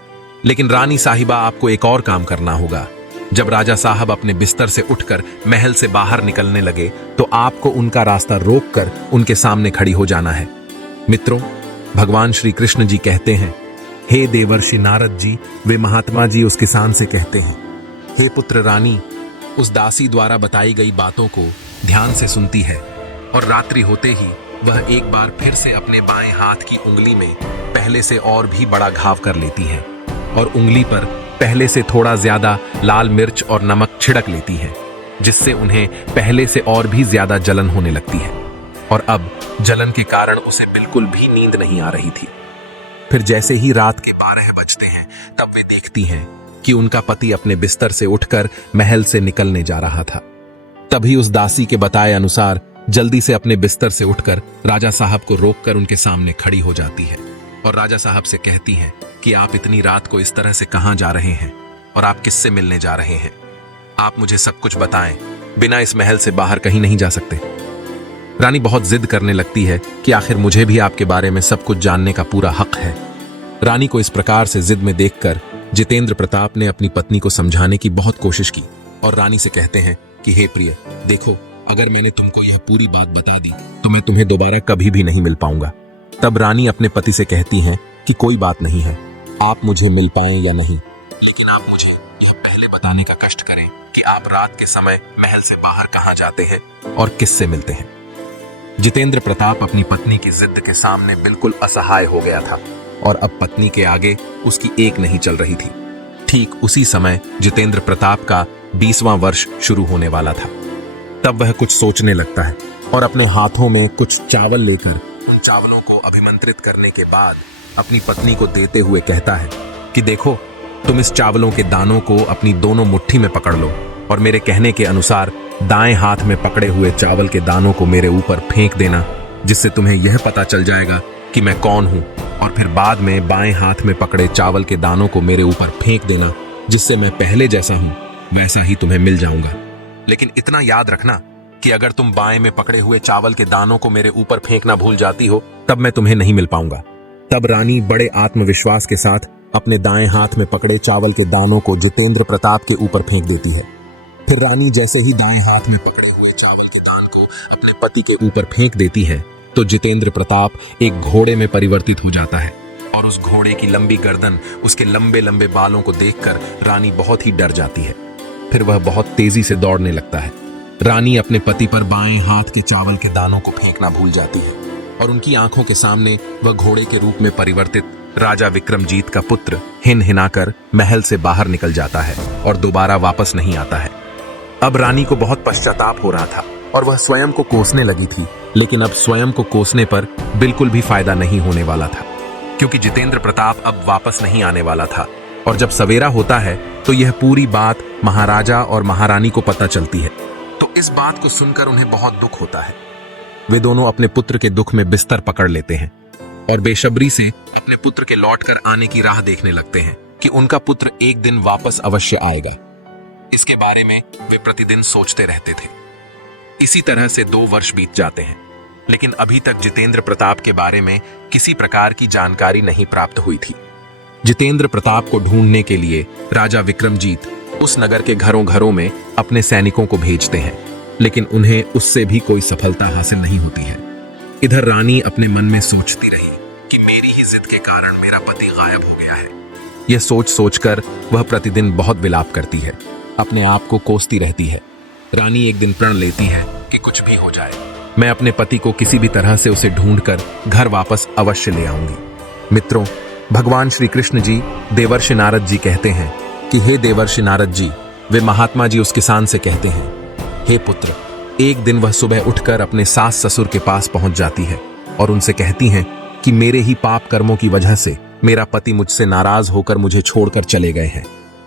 लेकिन रानी साहिबा, आपको एक और काम करना होगा। जब राजा साहब अपने बिस्तर से उठकर महल से बाहर निकलने लगे, तो आपको उनका रास्ता रोककर उनके सामने खड़ी हो जाना है। मित्रों, भगवान श्री कृष्ण जी कहते हैं, हे देवर्षि नारद जी, वे महात्मा जी उस किसान से कहते हैं, हे पुत्र रानी, उस दासी द्वारा बताई गई बातों को ध्यान से सुनती है और रात्रि होते ही वह एक बार फिर से अपने बाएं हाथ की उंगली में पहले से और भी बड़ा घाव कर लेती है और उंगली पर पहले से थोड़ा ज्यादा लाल मिर्च और नमक छिड़क लेती है, जिससे उन्हें पहले से और भी ज्यादा जलन होने लगती है और अब जलन के कारण उसे बिल्कुल भी नींद नहीं आ रही थी। फिर जैसे ही रात के 12 बजते हैं तब वे देखती हैं कि उनका पति अपने बिस्तर से उठकर महल से निकलने जा रहा था। तभी उस दासी के बताए अनुसार जल्दी से अपने बिस्तर से उठकर राजा साहब को रोककर उनके सामने खड़ी हो जाती है और राजा साहब से कहती हैं कि आप इतनी रात को इस तरह से कहां जा रहे हैं और आप किससे मिलने जा रहे हैं? आप मुझे सब कुछ बताएं, बिना इस महल से बाहर कहीं नहीं जा सकते। रानी बहुत जिद करने लगती है कि आखिर मुझे भी आपके बारे में सब कुछ जानने का पूरा हक है। रानी को इस प्रकार से जिद में देखकर जितेंद्र प्रताप ने अपनी पत्नी को समझाने की बहुत कोशिश की और रानी से कहते हैं कि हे प्रिय, देखो, अगर मैंने तुमको यह पूरी बात बता दी तो मैं तुम्हें दोबारा कभी भी नहीं मिल पाऊंगा। तब रानी अपने पति से कहती हैं कि कोई बात नहीं है, आप मुझे मिल पाएं या नहीं, लेकिन आप मुझे यह पहले बताने का कष्ट करें कि आप रात के समय महल से बाहर कहां जाते हैं और किससे मिलते हैं। जितेंद्र प्रताप अपनी पत्नी की जिद के सामने बिल्कुल असहाय हो गया था और अब पत्नी के आगे उसकी एक नहीं चल रही थी। ठीक उसी समय जितेंद्र प्रताप का 20वां वर्ष शुरू होने वाला था। तब वह कुछ सोचने लगता है और अपने हाथों में कुछ चावल लेकर उन चावलों को अभिमंत्रित करने के बाद अपनी पत्नी को देते हुए कहता है कि देखो, तुम इस चावलों के दानों को अपनी दोनों मुट्ठी में पकड़ लो और मेरे कहने के अनुसार दाएं हाथ में पकड़े हुए चावल के दानों को मेरे ऊपर फेंक देना, जिससे तुम्हें यह पता चल जाएगा कि मैं कौन हूं, और फिर बाद में बाएं हाथ में पकड़े चावल के दानों को मेरे ऊपर फेंक देना, जिससे मैं पहले जैसा हूं वैसा ही तुम्हें मिल जाऊंगा। लेकिन इतना याद रखना कि अगर तुम बाएं में पकड़े हुए चावल के दानों को मेरे ऊपर फेंकना भूल जाती हो तब मैं तुम्हें नहीं मिल पाऊंगा। तब रानी बड़े आत्मविश्वास के साथ अपने दाएं हाथ में पकड़े चावल के दानों को जितेंद्र प्रताप के ऊपर फेंक देती है। फिर रानी जैसे ही दाएं हाथ में पकड़े हुए चावल के दान को अपने पति के ऊपर फेंक देती है तो जितेंद्र प्रताप एक घोड़े में परिवर्तित हो जाता है और उस घोड़े की लंबी गर्दन, उसके लंबे लंबे बालों को देखकर रानी बहुत ही डर जाती है। फिर वह बहुत तेजी से दौड़ने लगता है। रानी अपने पति पर बाएं हाथ के चावल के दानों को फेंकना भूल जाती है और उनकी आंखों के सामने वह घोड़े के रूप में परिवर्तित राजा विक्रमजीत का पुत्र हिनहिनाकर महल से बाहर निकल जाता है और दोबारा वापस नहीं आता है। अब रानी को बहुत पश्चाताप हो रहा था और वह स्वयं को कोसने लगी थी, लेकिन अब स्वयं को कोसने पर बिल्कुल भी फायदा नहीं होने वाला था, क्योंकि जितेंद्र प्रताप अब वापस नहीं आने वाला था। और जब सवेरा होता है तो यह पूरी बात महाराजा और महारानी को पता चलती है। तो इस बात को सुनकर उन्हें बहुत दुख होता है। वे दोनों अपने पुत्र के दुख में बिस्तर पकड़ लेते हैं और बेसब्री से अपने पुत्र के लौटकर आने की राह देखने लगते हैं कि उनका पुत्र एक दिन वापस अवश्य आएगा। इसके बारे में वे प्रतिदिन सोचते रहते थे। इसी तरह से 2 वर्ष बीत जाते हैं, लेकिन अभी तक जितेंद्र प्रताप के बारे में किसी प्रकार की जानकारी नहीं प्राप्त हुई थी। जितेंद्र प्रताप को ढूंढने के लिए राजा विक्रमजीत उस नगर के घरों घरों में अपने सैनिकों को भेजते हैं, लेकिन उन्हें उससे भी कोई सफलता हासिल नहीं होती है। इधर रानी अपने मन में सोचती रही कि मेरी ही जिद के कारण मेरा पति गायब हो गया है। यह सोच सोचकर वह प्रतिदिन बहुत विलाप करती है, अपने आप को कोसती रहती है। रानी एक दिन प्रण लेती है कि कुछ भी हो जाए, मैं अपने पति को किसी भी तरह से उसे ढूंढकर घर वापस अवश्य ले आऊंगी। मित्रों, भगवान श्री कृष्ण जी देवर्षि नारद जी कहते हैं कि हे देवर्षि नारद जी, वे महात्मा जी उस किसान से कहते हैं, हे पुत्र, एक दिन वह सुबह उठकर अपने सास ससुर के पास पहुंच जाती है और उनसे कहती हैं कि मेरे ही पाप कर्मों की वजह से मेरा पति मुझसे नाराज होकर मुझे छोड़कर चले गए हैं,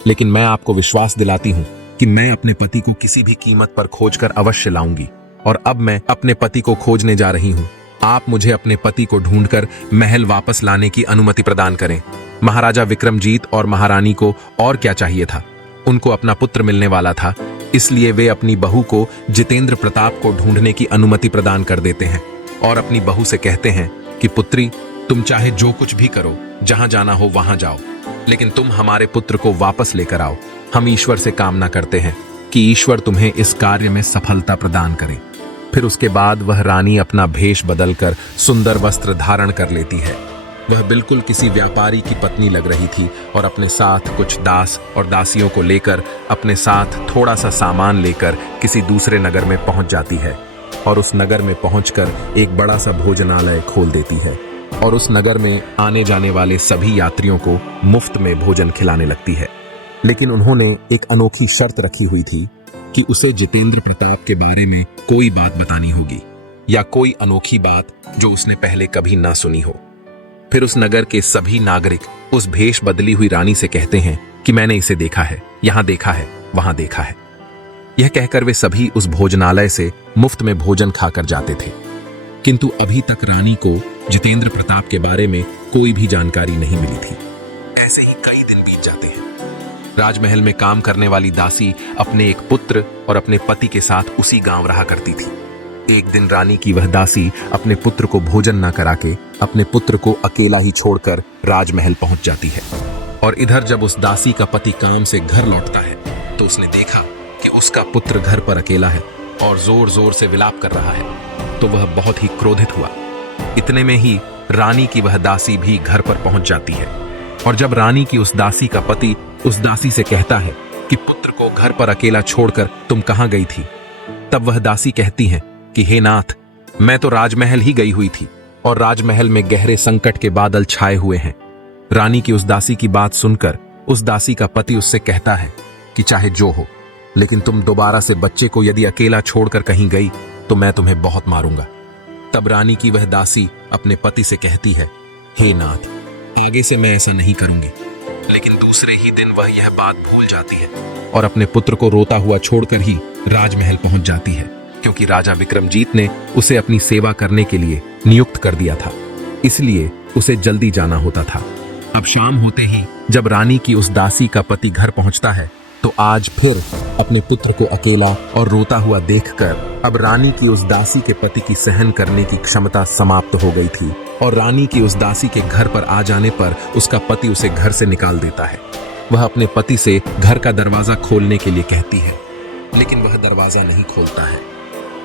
लेकिन मैं आपको विश्वास दिलाती हूं कि मैं अपने पति को किसी भी कीमत पर खोजकर अवश्य लाऊंगी और अब मैं अपने पति को खोजने जा रही हूं। आप मुझे अपने पति को ढूंढकर महल वापस लाने की अनुमति प्रदान करें। महाराजा विक्रमजीत और महारानी को और क्या चाहिए था? उनको अपना पुत्र मिलने वाला था, इसलिए वे अपनी बहू को जितेंद्र प्रताप को ढूंढने की अनुमति प्रदान कर देते हैं और अपनी बहू से कहते हैं कि पुत्री, तुम चाहे जो कुछ भी करो, जहां जाना हो वहां जाओ, लेकिन तुम हमारे पुत्र को वापस लेकर आओ। हम ईश्वर से कामना करते हैं कि ईश्वर तुम्हें इस कार्य में सफलता प्रदान करे। फिर उसके बाद वह रानी अपना भेष बदलकर सुंदर वस्त्र धारण कर लेती है वह बिल्कुल किसी व्यापारी की पत्नी लग रही थी और अपने साथ कुछ दास और दासियों को लेकर, अपने साथ थोड़ा सा सामान लेकर किसी दूसरे नगर में पहुंच जाती है और उस नगर में पहुंचकर एक बड़ा सा भोजनालय खोल देती है और उस नगर में आने जाने वाले सभी यात्रियों को मुफ्त में भोजन खिलाने लगती है। लेकिन उन्होंने एक अनोखी शर्त रखी हुई थी कि उसे जितेंद्र प्रताप के बारे में कोई बात बतानी होगी, या कोई अनोखी बात जो उसने पहले कभी ना सुनी हो। फिर उस नगर के सभी नागरिक उस भेष बदली हुई रानी से कहते हैं कि मैंने इसे देखा है, यहां देखा है, वहां देखा है। यह कहकर वे सभी उस भोजनालय से मुफ्त में भोजन खाकर जाते थे। किंतु अभी तक रानी को जितेंद्र प्रताप के बारे में कोई भी जानकारी नहीं मिली थी। ऐसे ही कई दिन बीत जाते हैं। राजमहल में काम करने वाली दासी अपने एक पुत्र और अपने पति के साथ उसी गांव रहा करती थी। एक दिन रानी की वह दासी अपने पुत्र को भोजन न करा के अपने पुत्र को अकेला ही छोड़कर राजमहल पहुंच जाती है। और इधर जब उस दासी का पति काम से घर लौटता है तो उसने देखा कि उसका पुत्र घर पर अकेला है और जोर जोर से विलाप कर रहा है, तो वह बहुत ही क्रोधित हुआ। इतने में ही रानी की वह दासी भी घर पर पहुंच जाती है। और जब रानी की उस दासी का पति उस दासी से कहता है कि पुत्र को घर पर अकेला छोड़कर तुम कहां गई थी, तब वह दासी कहती है कि हे नाथ, मैं तो राजमहल ही गई हुई थी और राजमहल में गहरे संकट के बादल छाए हुए हैं। रानी की उस दासी की बात सुनकर उस दासी का पति उससे कहता है कि चाहे जो हो, लेकिन तुम दोबारा से बच्चे को यदि अकेला छोड़कर कहीं गई तो मैं तुम्हें बहुत मारूंगा। तब रानी की वह दासी अपने पति से कहती है, हे नाथ, आगे से मैं ऐसा नहीं करूंगी। लेकिन दूसरे ही दिन वह यह बात भूल जाती है और अपने पुत्र को रोता हुआ छोड़कर ही राजमहल पहुंच जाती है, क्योंकि राजा विक्रमजीत ने उसे अपनी सेवा करने के लिए नियुक्त कर दिया था, इसलिए उसे जल्दी जाना होता था। अब शाम होते ही जब रानी की उस दासी का पति घर पहुंचता है तो आज फिर अपने पुत्र को अकेला और रोता हुआ देखकर अब रानी की उस दासी के पति की सहन करने की क्षमता समाप्त हो गई थी और रानी की उस दासी के घर पर आ जाने पर उसका पति उसे घर से निकाल देता है। वह अपने पति से घर का दरवाजा खोलने के लिए कहती है, लेकिन वह दरवाजा नहीं खोलता है।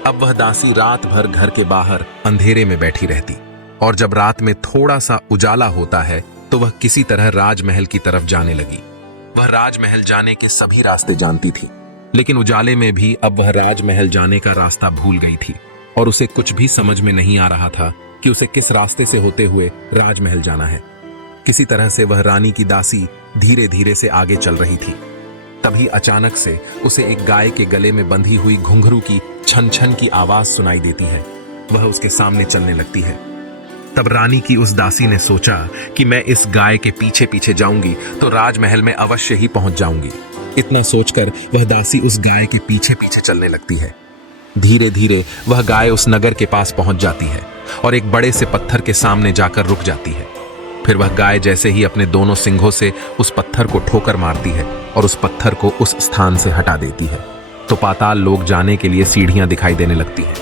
अब वह दासी रात भर घर के बाहर अंधेरे में बैठी रहती और जब रात में थोड़ा सा उजाला होता है तो वह किसी तरह राजमहल की तरफ जाने लगी। वह राजमहल जाने के सभी रास्ते जानती थी, लेकिन उजाले में भी अब वह राजमहल जाने का रास्ता भूल गई थी और उसे कुछ भी समझ में नहीं आ रहा था कि उसे किस रास्ते से होते हुए राजमहल जाना है। किसी तरह से वह रानी की दासी धीरे धीरे से आगे चल रही थी। तभी अचानक से उसे एक गाय के गले में बंधी हुई घुंघरू की छन छन की आवाज सुनाई देती है। वह उसके सामने चलने लगती है। तब रानी की उस दासी ने सोचा कि मैं इस गाय के पीछे पीछे जाऊंगी तो राजमहल में अवश्य ही पहुंच जाऊंगी। इतना सोचकर वह दासी उस गाय के पीछे पीछे चलने लगती है। धीरे धीरे वह गाय उस नगर के पास पहुंच जाती है और एक बड़े से पत्थर के सामने जाकर रुक जाती है। फिर वह गाय जैसे ही अपने दोनों सिंघों से उस पत्थर को ठोकर मारती है और उस पत्थर को उस स्थान से हटा देती है, तो पाताल लोक जाने के लिए सीढ़ियां दिखाई देने लगती हैं।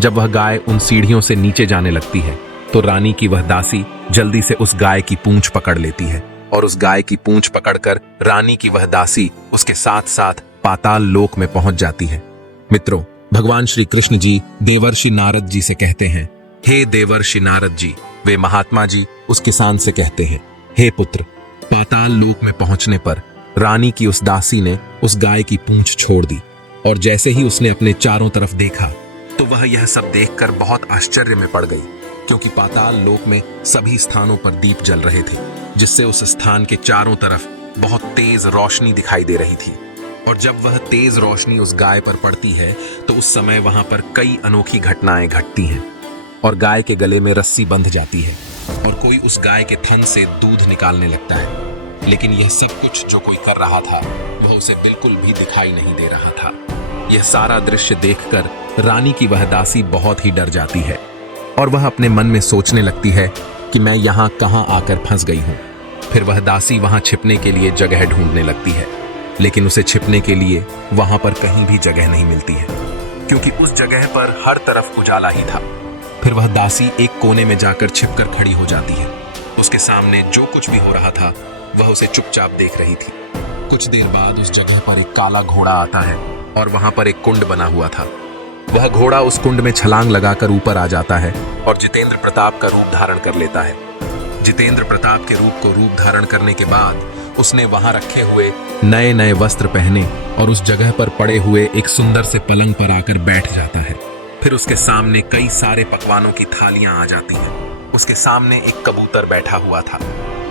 जब वह गाय उन सीढ़ियों से नीचे जाने लगती है तो रानी की वह दासी जल्दी से उस गाय की पूंछ पकड़ लेती है और उस गाय की पूंछ पकड़कर रानी की वह दासी उसके साथ साथ पाताल लोक में पहुंच जाती है। मित्रों, भगवान श्री कृष्ण जी देवर्षि नारद जी से कहते हैं, हे देवर्षि नारद जी। वे महात्मा जी उस किसान से कहते हैं, हे पुत्र, पाताल लोक में पहुंचने पर रानी की उस दासी ने उस गाय की पूंछ छोड़ दी और जैसे ही उसने अपने चारों तरफ देखा तो वह यह सब देखकर बहुत आश्चर्य में पड़ गई, क्योंकि पाताल लोक में सभी स्थानों पर दीप जल रहे थे, जिससे उस स्थान के चारों तरफ बहुत तेज रोशनी दिखाई दे रही थी। और जब वह तेज रोशनी उस गाय पर पड़ती है तो उस समय वहां पर कई अनोखी घटनाएं घटती हैं और गाय के गले में रस्सी बंध जाती है और कोई उस गाय के थन से दूध निकालने लगता है। लेकिन यह सब कुछ जो कोई कर रहा था वह उसे बिल्कुल भी दिखाई नहीं दे रहा था। यह सारा दृश्य देखकर रानी की वह दासी बहुत ही डर जाती है और वह अपने मन में सोचने लगती है कि मैं यहाँ कहाँ आकर फंस गई हूँ। फिर वह दासी वहां छिपने के लिए जगह ढूंढने लगती है, लेकिन उसे छिपने के लिए वहां पर कहीं भी जगह नहीं मिलती है, क्योंकि उस जगह पर हर तरफ उजाला ही था। फिर वह दासी एक कोने में जाकर छिपकर खड़ी हो जाती है। उसके सामने जो कुछ भी हो रहा था वह उसे चुपचाप देख रही थी। कुछ देर बाद उस जगह पर एक काला घोड़ा आता है और वहां पर एक कुंड बना हुआ था। वह घोड़ा उस कुंड में छलांग लगाकर ऊपर आ जाता है और जितेंद्र प्रताप का रूप धारण कर लेता है। जितेंद्र प्रताप के रूप को रूप धारण करने के बाद उसने वहां रखे हुए नए नए वस्त्र पहने और उस जगह पर पड़े हुए एक सुंदर से पलंग पर आकर बैठ जाता है। फिर उसके सामने कई सारे पकवानों की थालियां आ जाती हैं। उसके सामने एक कबूतर बैठा हुआ था।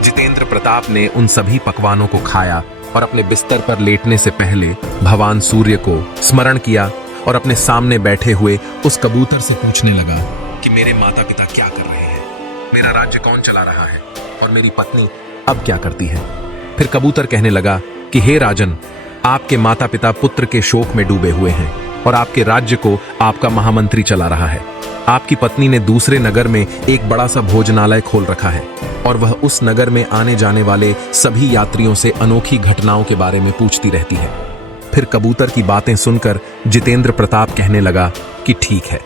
जितेंद्र प्रताप ने उन सभी पकवानों को खाया और अपने बिस्तर पर लेटने से पहले भगवान सूर्य को स्मरण किया और अपने सामने बैठे हुए उस कबूतर से पूछने लगा कि मेरे माता पिता क्या कर रहे हैं, मेरा राज्य कौन चला रहा है और मेरी पत्नी अब क्या करती है। फिर कबूतर कहने लगा कि हे राजन, आपके माता पिता पुत्र के शोक में डूबे हुए हैं और आपके राज्य को आपका महामंत्री चला रहा है। आपकी पत्नी ने दूसरे नगर में एक बड़ा सा भोजनालय खोल रखा है और वह उस नगर में आने जाने वाले सभी यात्रियों से अनोखी घटनाओं के बारे में पूछती रहती है। फिर कबूतर की बातें सुनकर जितेंद्र प्रताप कहने लगा कि ठीक है।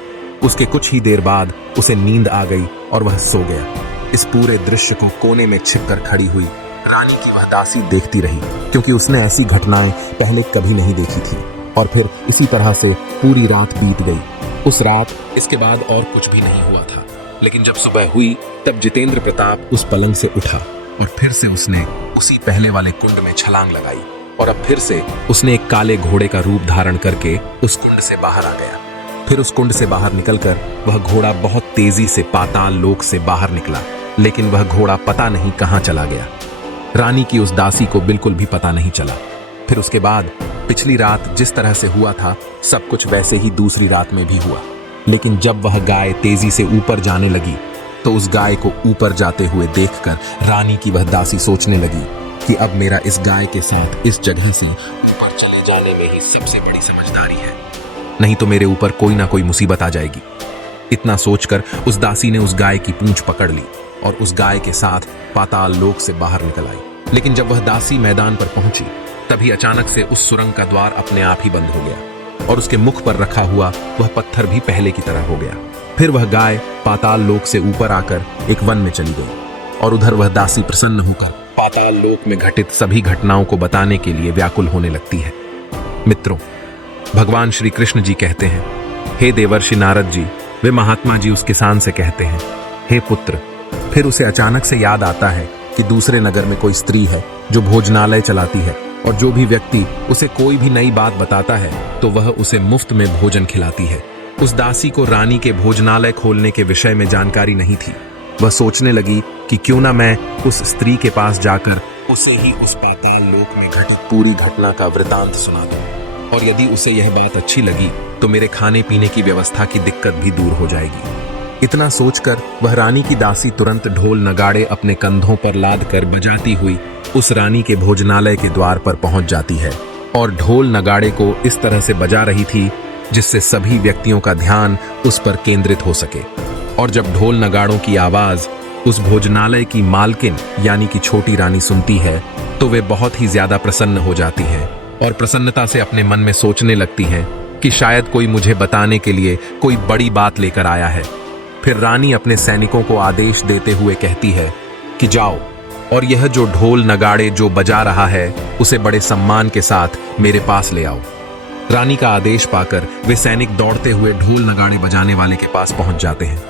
उसके कुछ ही देर बाद उसे नींद आ गई और वह सो गया। इस पूरे दृश्य को कोने में छिपकर खड़ी हुई रानी की वह दासी देखती रही, क्योंकि उसने ऐसी घटनाएं पहले कभी नहीं देखी थी। और फिर इसी तरह से पूरी रात बीत गई। उस रात इसके बाद और कुछ भी नहीं हुआ था। लेकिन जब सुबह हुई तब जितेंद्र प्रताप उस पलंग से उठा और फिर से उसने उसी पहले वाले कुंड में छलांग लगाई और अब फिर से उसने एक काले घोड़े का रूप धारण करके उस कुंड से बाहर आ गया। फिर उस कुंड से बाहर निकलकर वह घोड़ा बहुत तेजी से पाताल लोक से बाहर निकला, लेकिन वह घोड़ा पता नहीं कहां चला गया। रानी की उस दासी को बिल्कुल भी पता नहीं चला। फिर उसके बाद पिछली रात जिस तरह से हुआ था सब कुछ वैसे ही दूसरी रात में भी हुआ। लेकिन जब वह गाय तेजी से ऊपर जाने लगी तो उस गाय को ऊपर जाते हुए देखकर रानी की वह दासी सोचने लगी कि अब मेरा इस गाय के साथ इस जगह से ऊपर चले जाने में ही सबसे बड़ी समझदारी है, नहीं तो मेरे ऊपर कोई ना कोई मुसीबत आ जाएगी। इतना सोचकर उस दासी ने उस गाय की पूंछ पकड़ ली और उस गाय के साथ पाताल लोक से बाहर निकल आई। लेकिन जब वह दासी मैदान पर पहुंची तभी अचानक से उस सुरंग का द्वार अपने आप ही बंद हो गया और उसके मुख पर रखा हुआ वह पत्थर भी पहले की तरह हो गया। फिर वह गाय पाताल लोक से ऊपर आकर एक वन में चली गई और उधर वह दासी प्रसन्न होकर पाताल लोक में घटित सभी घटनाओं को बताने के लिए व्याकुल होने लगती है। मित्रों, भगवान श्री कृष्ण जी कहते हैं, हे देवर्षि नारद जी, वे महात्मा जी उस किसान से कहते हैं, हे पुत्र। फिर उसे अचानक से याद आता है कि दूसरे नगर में कोई स्त्री है जो भोजनालय चलाती है और जो भी व्यक्ति उसे कोई भी नई बात बताता है तो वह उसे मुफ्त में भोजन खिलाती है। उस दासी को रानी के भोजनालय खोलने के विषय में जानकारी नहीं थी। वह सोचने लगी कि क्यों ना मैं उस स्त्री के पास जाकर उसे ही उस पाताल लोक में घटित पूरी घटना का वृतांत सुना दूं, और यदि उसे यह बात अच्छी लगी तो मेरे खाने पीने की व्यवस्था की दिक्कत भी दूर हो जाएगी। इतना सोचकर वह रानी की दासी तुरंत ढोल नगाड़े अपने कंधों पर लाद कर बजाती हुई उस रानी के भोजनालय के द्वार पर पहुंच जाती है और ढोल नगाड़े को इस तरह से बजा रही थी जिससे सभी व्यक्तियों का ध्यान उस पर केंद्रित हो सके। और जब ढोल नगाड़ों की आवाज उस भोजनालय की मालकिन यानी कि छोटी रानी सुनती है तो वे बहुत ही ज्यादा प्रसन्न हो जाती हैं और प्रसन्नता से अपने मन में सोचने लगती हैं कि शायद कोई मुझे बताने के लिए कोई बड़ी बात लेकर आया है। फिर रानी अपने सैनिकों को आदेश देते हुए कहती है कि जाओ और यह जो ढोल नगाड़े जो बजा रहा है उसे बड़े सम्मान के साथ मेरे पास ले आओ। रानी का आदेश पाकर वे सैनिक दौड़ते हुए ढोल नगाड़े बजाने वाले के पास पहुंच जाते हैं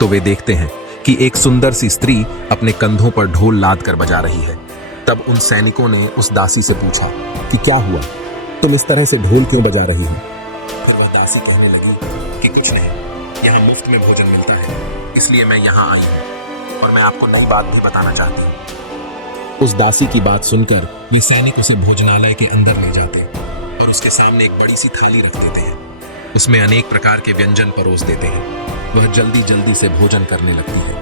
तो वे देखते हैं कि एक सुंदर सी स्त्री अपने कंधों पर ढोल लाद कर बजा रही है। तब उन सैनिकों ने उस दासी से पूछा कि क्या हुआ, तुम इस तरह से ढोल क्यों बजा रही हो? फिर वह दासी कहने लगी कि कुछ नहीं, यहाँ मुफ्त में भोजन मिलता है, इसलिए मैं यहाँ आई हूँ और मैं आपको नई बात भी बताना चाहती हूँ। उस दासी की बात सुनकर वे सैनिक उसे भोजनालय के अंदर ले जाते और उसके सामने एक बड़ी सी थाली रख देते हैं। उसमें अनेक प्रकार के व्यंजन परोस देते हैं। वह जल्दी जल्दी से भोजन करने लगती है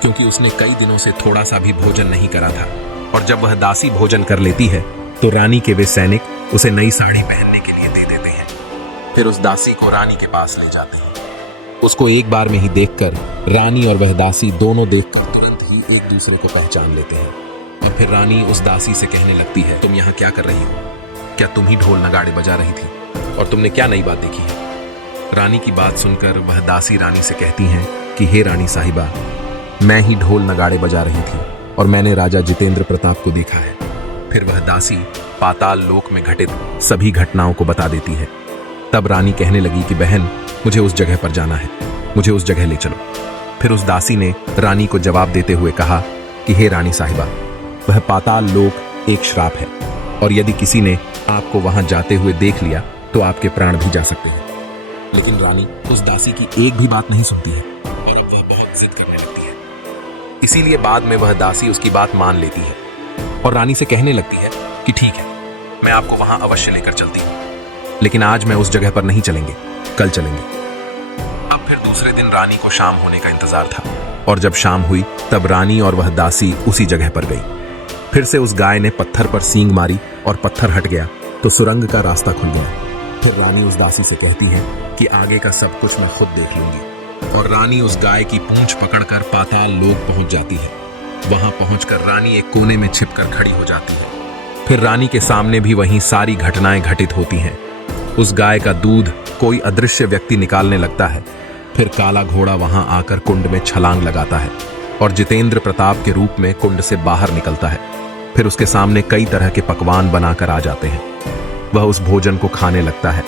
क्योंकि उसने कई दिनों से थोड़ा सा भी भोजन नहीं करा था। और जब वह दासी भोजन कर लेती है तो रानी के वे सैनिक उसे नई साड़ी पहनने के लिए दे देते हैं। फिर उस दासी को रानी के पास ले जाते हैं। उसको एक बार में ही देखकर रानी और वह दासी दोनों देखकर तुरंत ही एक दूसरे को पहचान लेते हैं। और फिर रानी उस दासी से कहने लगती है, तुम यहाँ क्या कर रही हो? क्या तुम ही ढोल नगाड़े बजा रही थी? और तुमने क्या नई बात देखी है? रानी की बात सुनकर वह दासी रानी से कहती हैं कि हे रानी साहिबा, मैं ही ढोल नगाड़े बजा रही थी और मैंने राजा जितेंद्र प्रताप को देखा है। फिर वह दासी पाताल लोक में घटित सभी घटनाओं को बता देती है। तब रानी कहने लगी कि बहन, मुझे उस जगह पर जाना है, मुझे उस जगह ले चलो। फिर उस दासी ने रानी को जवाब देते हुए कहा कि हे रानी साहिबा, वह पाताल लोक एक श्राप है और यदि किसी ने आपको वहां जाते हुए देख लिया तो आपके प्राण भी जा सकते हैं। लेकिन रानी उस दासी की एक भी बात नहीं सुनती है और अब वह बहुत जिद करने लगती है। इसीलिए बाद में वह दासी उसकी बात मान लेती है और रानी से कहने लगती है कि ठीक है, मैं आपको वहां अवश्य लेकर चलती हूँ, लेकिन आज मैं उस जगह पर नहीं चलेंगे, कल चलेंगे। अब फिर दूसरे दिन रानी को शाम होने का इंतजार था और जब शाम हुई तब रानी और वह दासी उसी जगह पर गई। फिर से उस गाय ने पत्थर पर सींग मारी और पत्थर हट गया तो सुरंग का रास्ता खुल गया। फिर रानी उस दासी से कहती है कि आगे का सब कुछ मैं खुद देख लूंगी और रानी उस गाय की पूंछ पकड़कर पाताल लोक पहुंच जाती है। वहां पहुंचकर रानी एक कोने में छिपकर खड़ी हो जाती है। फिर रानी के सामने भी वहीं सारी घटनाएं घटित होती हैं। उस गाय का दूध कोई अदृश्य व्यक्ति निकालने लगता है। फिर काला घोड़ा वहां आकर कुंड में छलांग लगाता है और जितेंद्र प्रताप के रूप में कुंड से बाहर निकलता है। फिर उसके सामने कई तरह के पकवान बनाकर आ जाते हैं। वह उस भोजन को खाने लगता है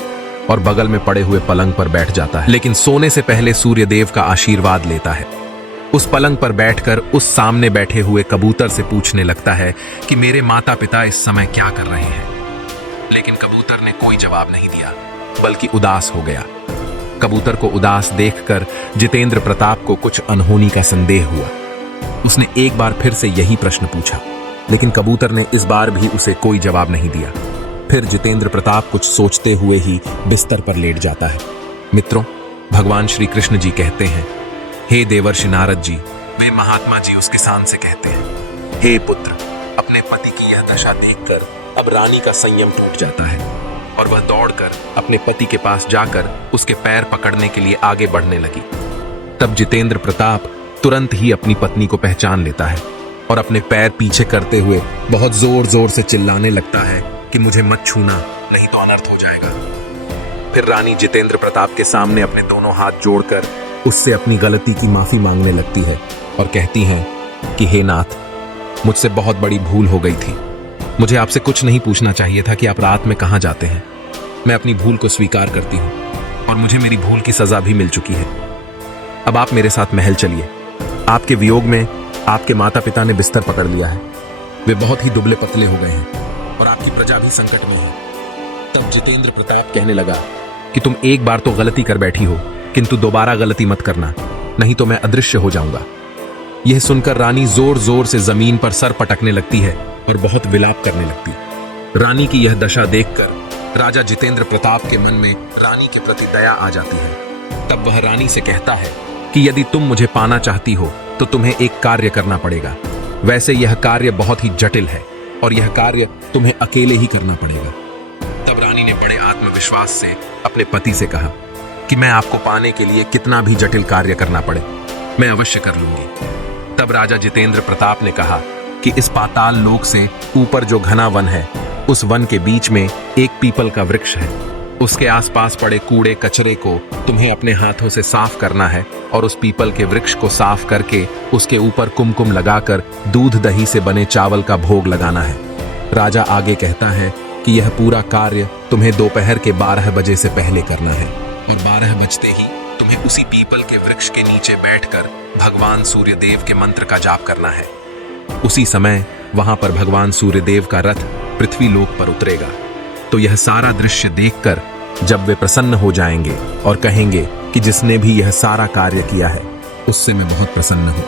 और बगल में पड़े हुए पलंग पर बैठ जाता है, लेकिन सोने से पहले सूर्यदेव का आशीर्वाद लेता है। उस पलंग पर बैठकर उस सामने बैठे हुए कबूतर से पूछने लगता है कि मेरे माता पिता इस समय क्या कर रहे हैं। लेकिन कबूतर ने कोई जवाब नहीं दिया, बल्कि उदास हो गया। कबूतर को उदास देखकर जितेंद्र प्रताप को कुछ अनहोनी का संदेह हुआ। उसने एक बार फिर से यही प्रश्न पूछा, लेकिन कबूतर ने इस बार भी उसे कोई जवाब नहीं दिया। फिर जितेंद्र प्रताप कुछ सोचते हुए ही बिस्तर पर लेट जाता है। मित्रों, भगवान श्री कृष्ण जी कहते हैं, हे देवर्षि नारद जी, वे महात्मा जी उस किसान से कहते हैं, हे पुत्र, अपने पति की यह दशा देखकर अब रानी का संयम टूट जाता है और वह दौड़कर अपने पति के पास जाकर उसके पैर पकड़ने के लिए आगे बढ़ने लगी। तब जितेंद्र प्रताप तुरंत ही अपनी पत्नी को पहचान लेता है और अपने पैर पीछे करते हुए बहुत जोर जोर से चिल्लाने लगता है कि मुझे मत छूना, नहीं तो अनर्थ हो जाएगा। फिर रानी जितेंद्र प्रताप के सामने अपने दोनों हाथ जोड़कर उससे अपनी गलती की माफी मांगने लगती है और कहती हैं कि हे नाथ, मुझसे बहुत बड़ी भूल हो गई थी। मुझे आपसे कुछ नहीं पूछना चाहिए था कि आप रात में कहां जाते हैं। मैं अपनी भूल को स्वीकार करती हूं और मुझे मेरी भूल की सजा भी मिल चुकी है। अब आप मेरे साथ महल चलिए। आपके वियोग में आपके माता पिता ने बिस्तर पकड़ लिया है। वे बहुत ही दुबले पतले हो गए हैं और आपकी प्रजा भी संकट में है। तब जितेंद्र प्रताप कहने लगा कि तुम एक बार तो गलती कर बैठी हो, किंतु दोबारा गलती मत करना, नहीं तो मैं अदृश्य हो जाऊंगा। यह सुनकर रानी जोर जोर से जमीन पर सर पटकने लगती है और बहुत विलाप करने लगती। रानी की यह दशा देखकर राजा जितेंद्र प्रताप के मन में रानी के प्रति दया आ जाती है। तब वह रानी से कहता है कि यदि तुम मुझे पाना चाहती हो तो तुम्हें एक कार्य करना पड़ेगा। वैसे यह कार्य बहुत ही जटिल है और यह कार्य तुम्हें अकेले ही करना पड़ेगा। तब रानी ने बड़े आत्मविश्वास से अपने पति से कहा कि मैं आपको पाने के लिए कितना भी जटिल कार्य करना पड़े, मैं अवश्य कर लूंगी। तब राजा जितेंद्र प्रताप ने कहा कि इस पाताल लोक से ऊपर जो घना वन है, उस वन के बीच में एक पीपल का वृक्ष है। उसके आसपास पड़े कूड़े कचरे को तुम्हें अपने हाथों से साफ करना है और उस पीपल के वृक्ष को साफ करके उसके ऊपर कुमकुम लगाकर दूध दही से बने चावल का भोग लगाना है। राजा आगे कहता है कि यह पूरा कार्य तुम्हें दोपहर के 12 बजे से पहले करना है और 12 बजते ही तुम्हें उसी पीपल के वृक्ष के नीचे बैठकर भगवान सूर्यदेव के मंत्र का जाप करना है। उसी समय वहां पर भगवान सूर्यदेव का रथ पृथ्वी लोक पर उतरेगा। तो यह सारा दृश्य देखकर जब वे प्रसन्न हो जाएंगे और कहेंगे कि जिसने भी यह सारा कार्य किया है उससे मैं बहुत प्रसन्न हूं,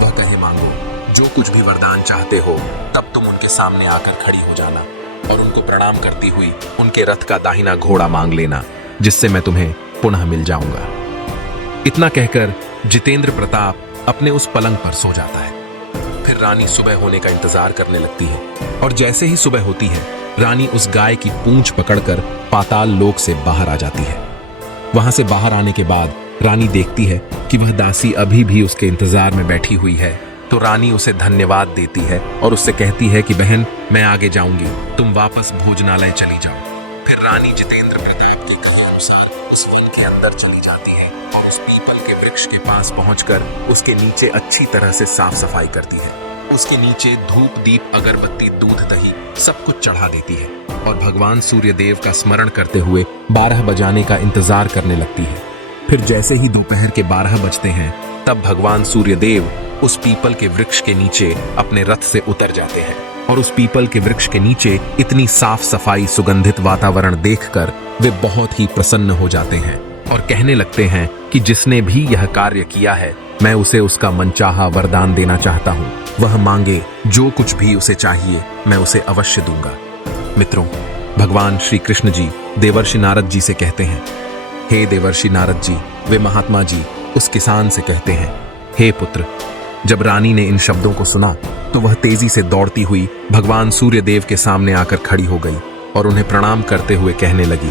वह कहे मांगो जो कुछ भी वरदान चाहते हो। तब तुम उनके सामने आकर खड़ी हो जाना और उनको प्रणाम करती हुई उनके रथ का दाहिना घोड़ा मांग लेना, जिससे मैं तुम्हें पुनः मिल जाऊंगा। इतना कहकर जितेंद्र प्रताप अपने उस पलंग पर सो जाता है। फिर रानी सुबह होने का इंतजार करने लगती है और जैसे ही सुबह होती है, रानी उस गाय की पूंछ पकड़कर पाताल लोक से बाहर आ जाती है। वहां से बाहर आने के बाद रानी देखती है कि वह दासी अभी भी उसके इंतजार में बैठी हुई है। तो रानी उसे धन्यवाद देती है और उससे कहती है कि बहन, मैं आगे जाऊंगी, तुम वापस भोजनालय चली जाओ। फिर रानी जितेंद्र प्रताप के कहे अनुसार उस वन के अंदर चली जाती है और उस पीपल के वृक्ष के पास पहुंचकर उसके नीचे अच्छी तरह से साफ सफाई करती है। उसके नीचे धूप दीप अगरबत्ती दूध दही सब कुछ चढ़ा देती है और भगवान सूर्यदेव का स्मरण करते हुए 12 बजाने का इंतजार करने लगती है। फिर जैसे ही दोपहर के 12 बजते हैं, तब भगवान सूर्यदेव उस पीपल के वृक्ष के नीचे अपने रथ से उतर जाते हैं और उस पीपल के वृक्ष के नीचे इतनी साफ सफाई सुगंधित वातावरण देखकर वे बहुत ही प्रसन्न हो जाते हैं और कहने लगते हैं कि जिसने भी यह कार्य किया है मैं उसे उसका मनचाहा वरदान देना चाहता हूँ। वह मांगे जो कुछ भी उसे चाहिए मैं उसे अवश्य दूंगा। मित्रों, भगवान श्री कृष्ण जी देवर्षि नारद जी से कहते हैं, हे देवर्षि नारद जी, वे महात्मा जी उस किसान से कहते हैं, हे पुत्र। जब रानी ने इन शब्दों को सुना तो वह तेजी से दौड़ती हुई भगवान सूर्यदेव के सामने आकर खड़ी हो गई और उन्हें प्रणाम करते हुए कहने लगी,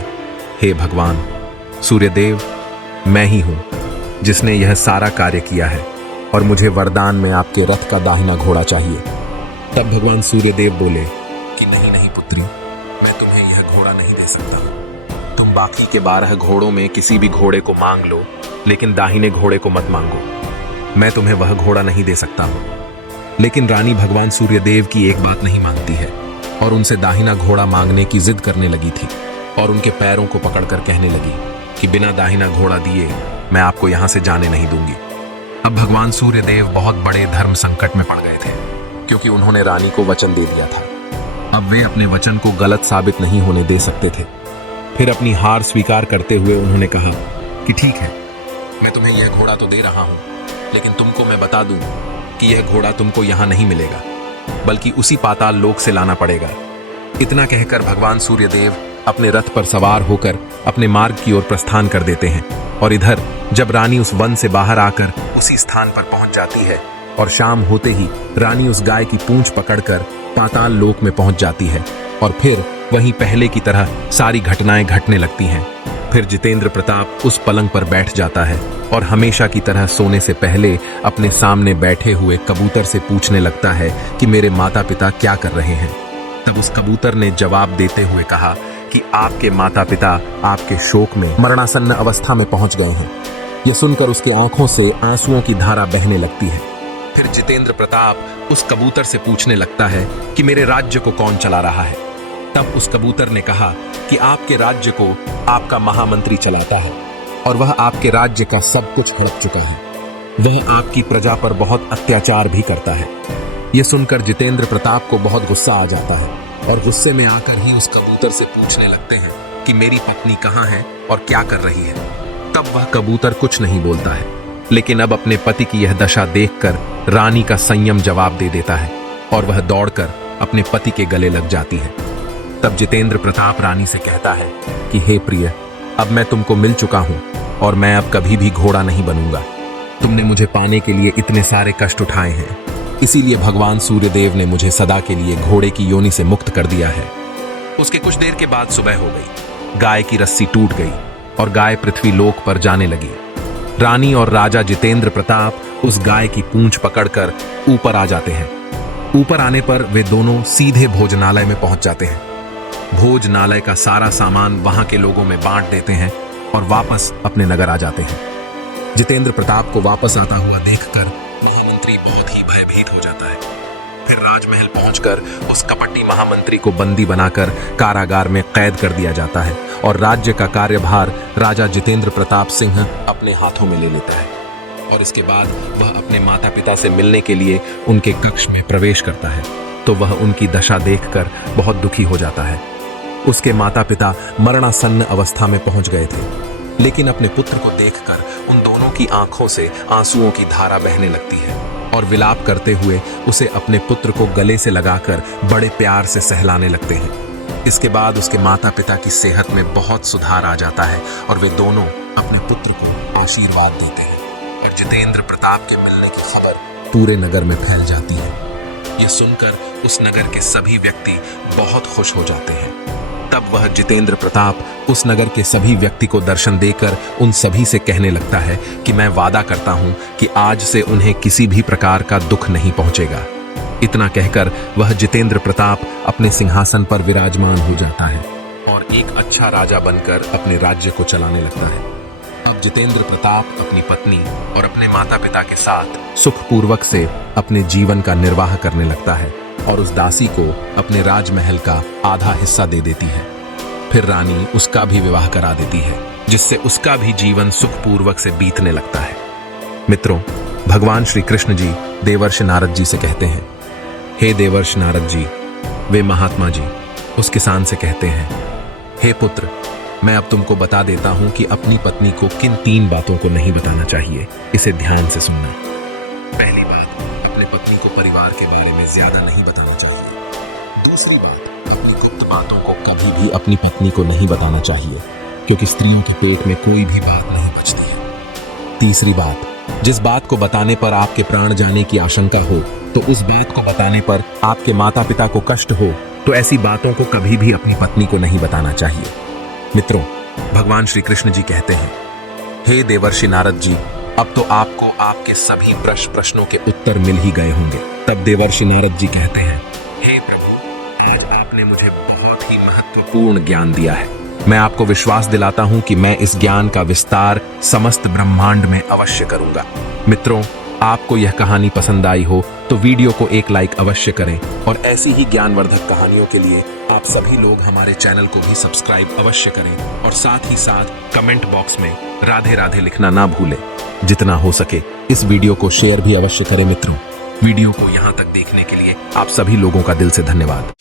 हे भगवान सूर्यदेव, मैं ही हूं जिसने यह सारा कार्य किया है और मुझे वरदान में आपके रथ का दाहिना घोड़ा चाहिए। तब भगवान सूर्यदेव बोले कि नहीं नहीं पुत्री, मैं तुम्हें यह घोड़ा नहीं दे सकता। तुम बाकी के 12 घोड़ों में किसी भी घोड़े को मांग लो, लेकिन दाहिने घोड़े को मत मांगो। मैं तुम्हें वह घोड़ा नहीं दे सकता हूं। लेकिन रानी भगवान सूर्यदेव की एक बात नहीं मानती है और उनसे दाहिना घोड़ा मांगने की जिद करने लगी थी और उनके पैरों को पकड़कर कहने लगी कि बिना दाहिना घोड़ा दिए मैं आपको यहां से जाने नहीं दूंगी। अब भगवान सूर्यदेव बहुत बड़े धर्म संकट में पड़ गए थे क्योंकि उन्होंने रानी को वचन दे दिया था। अब वे अपने वचन को गलत साबित नहीं होने दे सकते थे। फिर अपनी हार स्वीकार करते हुए उन्होंने कहा कि ठीक है, मैं तुम्हें यह घोड़ा तो दे रहा हूं, लेकिन तुमको मैं बता दूं कि यह घोड़ा तुमको यहां नहीं मिलेगा, बल्कि उसी पाताल लोक से लाना पड़ेगा। इतना कहकर भगवान सूर्यदेव अपने रथ पर सवार होकर अपने मार्ग की ओर प्रस्थान कर देते हैं। और इधर जब रानी उस वन से बाहर आकर उसी स्थान पर पहुंच जाती है और शाम होते ही रानी उस गाय की पूंछ पकड़कर पाताल लोक में पहुंच जाती है और फिर वहीं पहले की तरह सारी घटनाएं घटने लगती हैं। फिर जितेंद्र प्रताप उस पलंग पर बैठ जाता है और हमेशा की तरह सोने से पहले अपने सामने बैठे हुए कबूतर से पूछने लगता है कि मेरे माता पिता क्या कर रहे हैं। तब उस कबूतर ने जवाब देते हुए कहा कि आपके माता पिता आपके शोक में मरणासन्न अवस्था में पहुंच गए हैं। यह सुनकर उसके आंखों से आंसुओं की धारा बहने लगती है। फिर जितेंद्र प्रताप उस कबूतर से पूछने लगता है कि मेरे राज्य को कौन चला रहा है। तब उस कबूतर ने कहा कि आपके राज्य को आपका महामंत्री चलाता है और वह आपके राज्य का सब कुछ हड़प चुका है। वह आपकी प्रजा पर बहुत अत्याचार भी करता है। यह सुनकर जितेंद्र प्रताप को बहुत गुस्सा आ जाता है और गुस्से में आकर ही उस कबूतर से पूछने लगते हैं कि मेरी पत्नी कहाँ है और क्या कर रही है। तब वह कबूतर कुछ नहीं बोलता है, लेकिन अब अपने पति की यह दशा देखकर रानी का संयम जवाब दे देता है और वह दौड़कर अपने पति के गले लग जाती है। तब जितेंद्र प्रताप रानी से कहता है कि हे प्रिय, अब मैं तुमको मिल चुका हूं और मैं अब कभी भी घोड़ा नहीं बनूंगा। तुमने मुझे पाने के लिए इतने सारे कष्ट उठाए हैं, इसीलिए भगवान सूर्यदेव ने मुझे सदा के लिए घोड़े की योनि से मुक्त कर दिया है। उसके कुछ देर के बाद सुबह हो गई। गाय की रस्सी टूट गई और गाय पृथ्वी लोक पर जाने लगी। रानी और राजा जितेंद्र प्रताप उस गाय की पूंछ पकड़कर ऊपर आ जाते हैं। ऊपर आने पर वे दोनों सीधे भोजनालय में पहुंच जाते हैं। भोजनालय का सारा सामान वहां के लोगों में बांट देते हैं और वापस अपने नगर आ जाते हैं। जितेंद्र प्रताप को वापस आता हुआ देखकर महामंत्री बहुत ही भयभीत हो जाता है। फिर राजमहल पहुंचकर उस कपटी महामंत्री को बंदी बनाकर कारागार में कैद कर दिया जाता है और राज्य का कार्यभार राजा जितेंद्र प्रताप सिंह अपने हाथों में ले लेता है। और इसके बाद वह अपने माता पिता से मिलने के लिए उनके कक्ष में प्रवेश करता है तो वह उनकी दशा देखकर बहुत दुखी हो जाता है। उसके माता पिता मरणासन्न अवस्था में पहुंच गए थे, लेकिन अपने पुत्र को देखकर उन दोनों की आंखों से आंसुओं की धारा बहने लगती है और विलाप करते हुए उसे अपने पुत्र को गले से लगाकर बड़े प्यार से सहलाने लगते हैं। इसके बाद उसके माता पिता की सेहत में बहुत सुधार आ जाता है और वे दोनों अपने पुत्र को आशीर्वाद देते हैं और जितेंद्र प्रताप के मिलने की खबर पूरे नगर में फैल जाती है। यह सुनकर उस नगर के सभी व्यक्ति बहुत खुश हो जाते हैं। तब वह जितेंद्र प्रताप उस नगर के सभी व्यक्ति को दर्शन देकर उन सभी से कहने लगता है कि मैं वादा करता हूं कि आज से उन्हें किसी भी प्रकार का दुख नहीं पहुंचेगा। इतना कहकर वह जितेंद्र प्रताप अपने सिंहासन पर विराजमान हो जाता है और एक अच्छा राजा बनकर अपने राज्य को चलाने लगता है। अब जितेंद्र प्रताप अपनी पत्नी और अपने माता पिता के साथ सुखपूर्वक से अपने जीवन का निर्वाह करने लगता है और उस दासी को अपने राजमहल का आधा हिस्सा दे देती है। फिर रानी उसका भी विवाह करा देती है, जिससे उसका भी जीवन सुखपूर्वक से बीतने लगता है। मित्रों, भगवान श्री कृष्ण जी देवर्षि नारद जी से कहते हैं, हे देवर्षि नारद जी, वे महात्मा जी उस किसान से कहते हैं, हे पुत्र, मैं अब तुमको बता देता हूं कि अपनी पत्नी को किन 3 बातों को नहीं बताना चाहिए। इसे ध्यान से सुनना। पहली बात, अपने पत्नी को परिवार के बारे में ज्यादा नहीं बताना चाहिए। दूसरी बात, अपनी गुप्त बातों को कभी भी अपनी पत्नी को नहीं बताना चाहिए, क्योंकि स्त्रियों के पेट में कोई भी बात नहीं बचती है। तीसरी बात, जिस बात को बताने पर आपके प्राण जाने की आशंका हो, तो उस बात को बताने पर आपके माता पिता को कष्ट हो, तो ऐसी बातों को कभी भी अपनी पत्नी को नहीं बताना चाहिए। मित्रों, भगवान श्री कृष्ण जी कहते हैं, हे देवर्षि नारद जी, अब तो आपको आपके सभी प्रश्नों के उत्तर मिल ही गए होंगे। तब देवर्षि नारद जी कहते हैं, हे प्रभु, आज आपने मुझे बहुत ही महत्वपूर्ण ज्ञान दिया है। मैं आपको विश्वास दिलाता हूं कि मैं इस ज्ञान का विस्तार समस्त ब्रह्मांड में अवश्य करूंगा। मित्रों, आपको यह कहानी पसंद आई हो तो वीडियो को एक लाइक अवश्य करें, और ऐसी ही ज्ञानवर्धक कहानियों के लिए आप सभी लोग हमारे चैनल को भी सब्सक्राइब अवश्य करें, और साथ ही साथ कमेंट बॉक्स में राधे राधे लिखना ना भूलें। जितना हो सके इस वीडियो को शेयर भी अवश्य करें। मित्रों, वीडियो को यहाँ तक देखने के लिए आप सभी लोगों का दिल से धन्यवाद।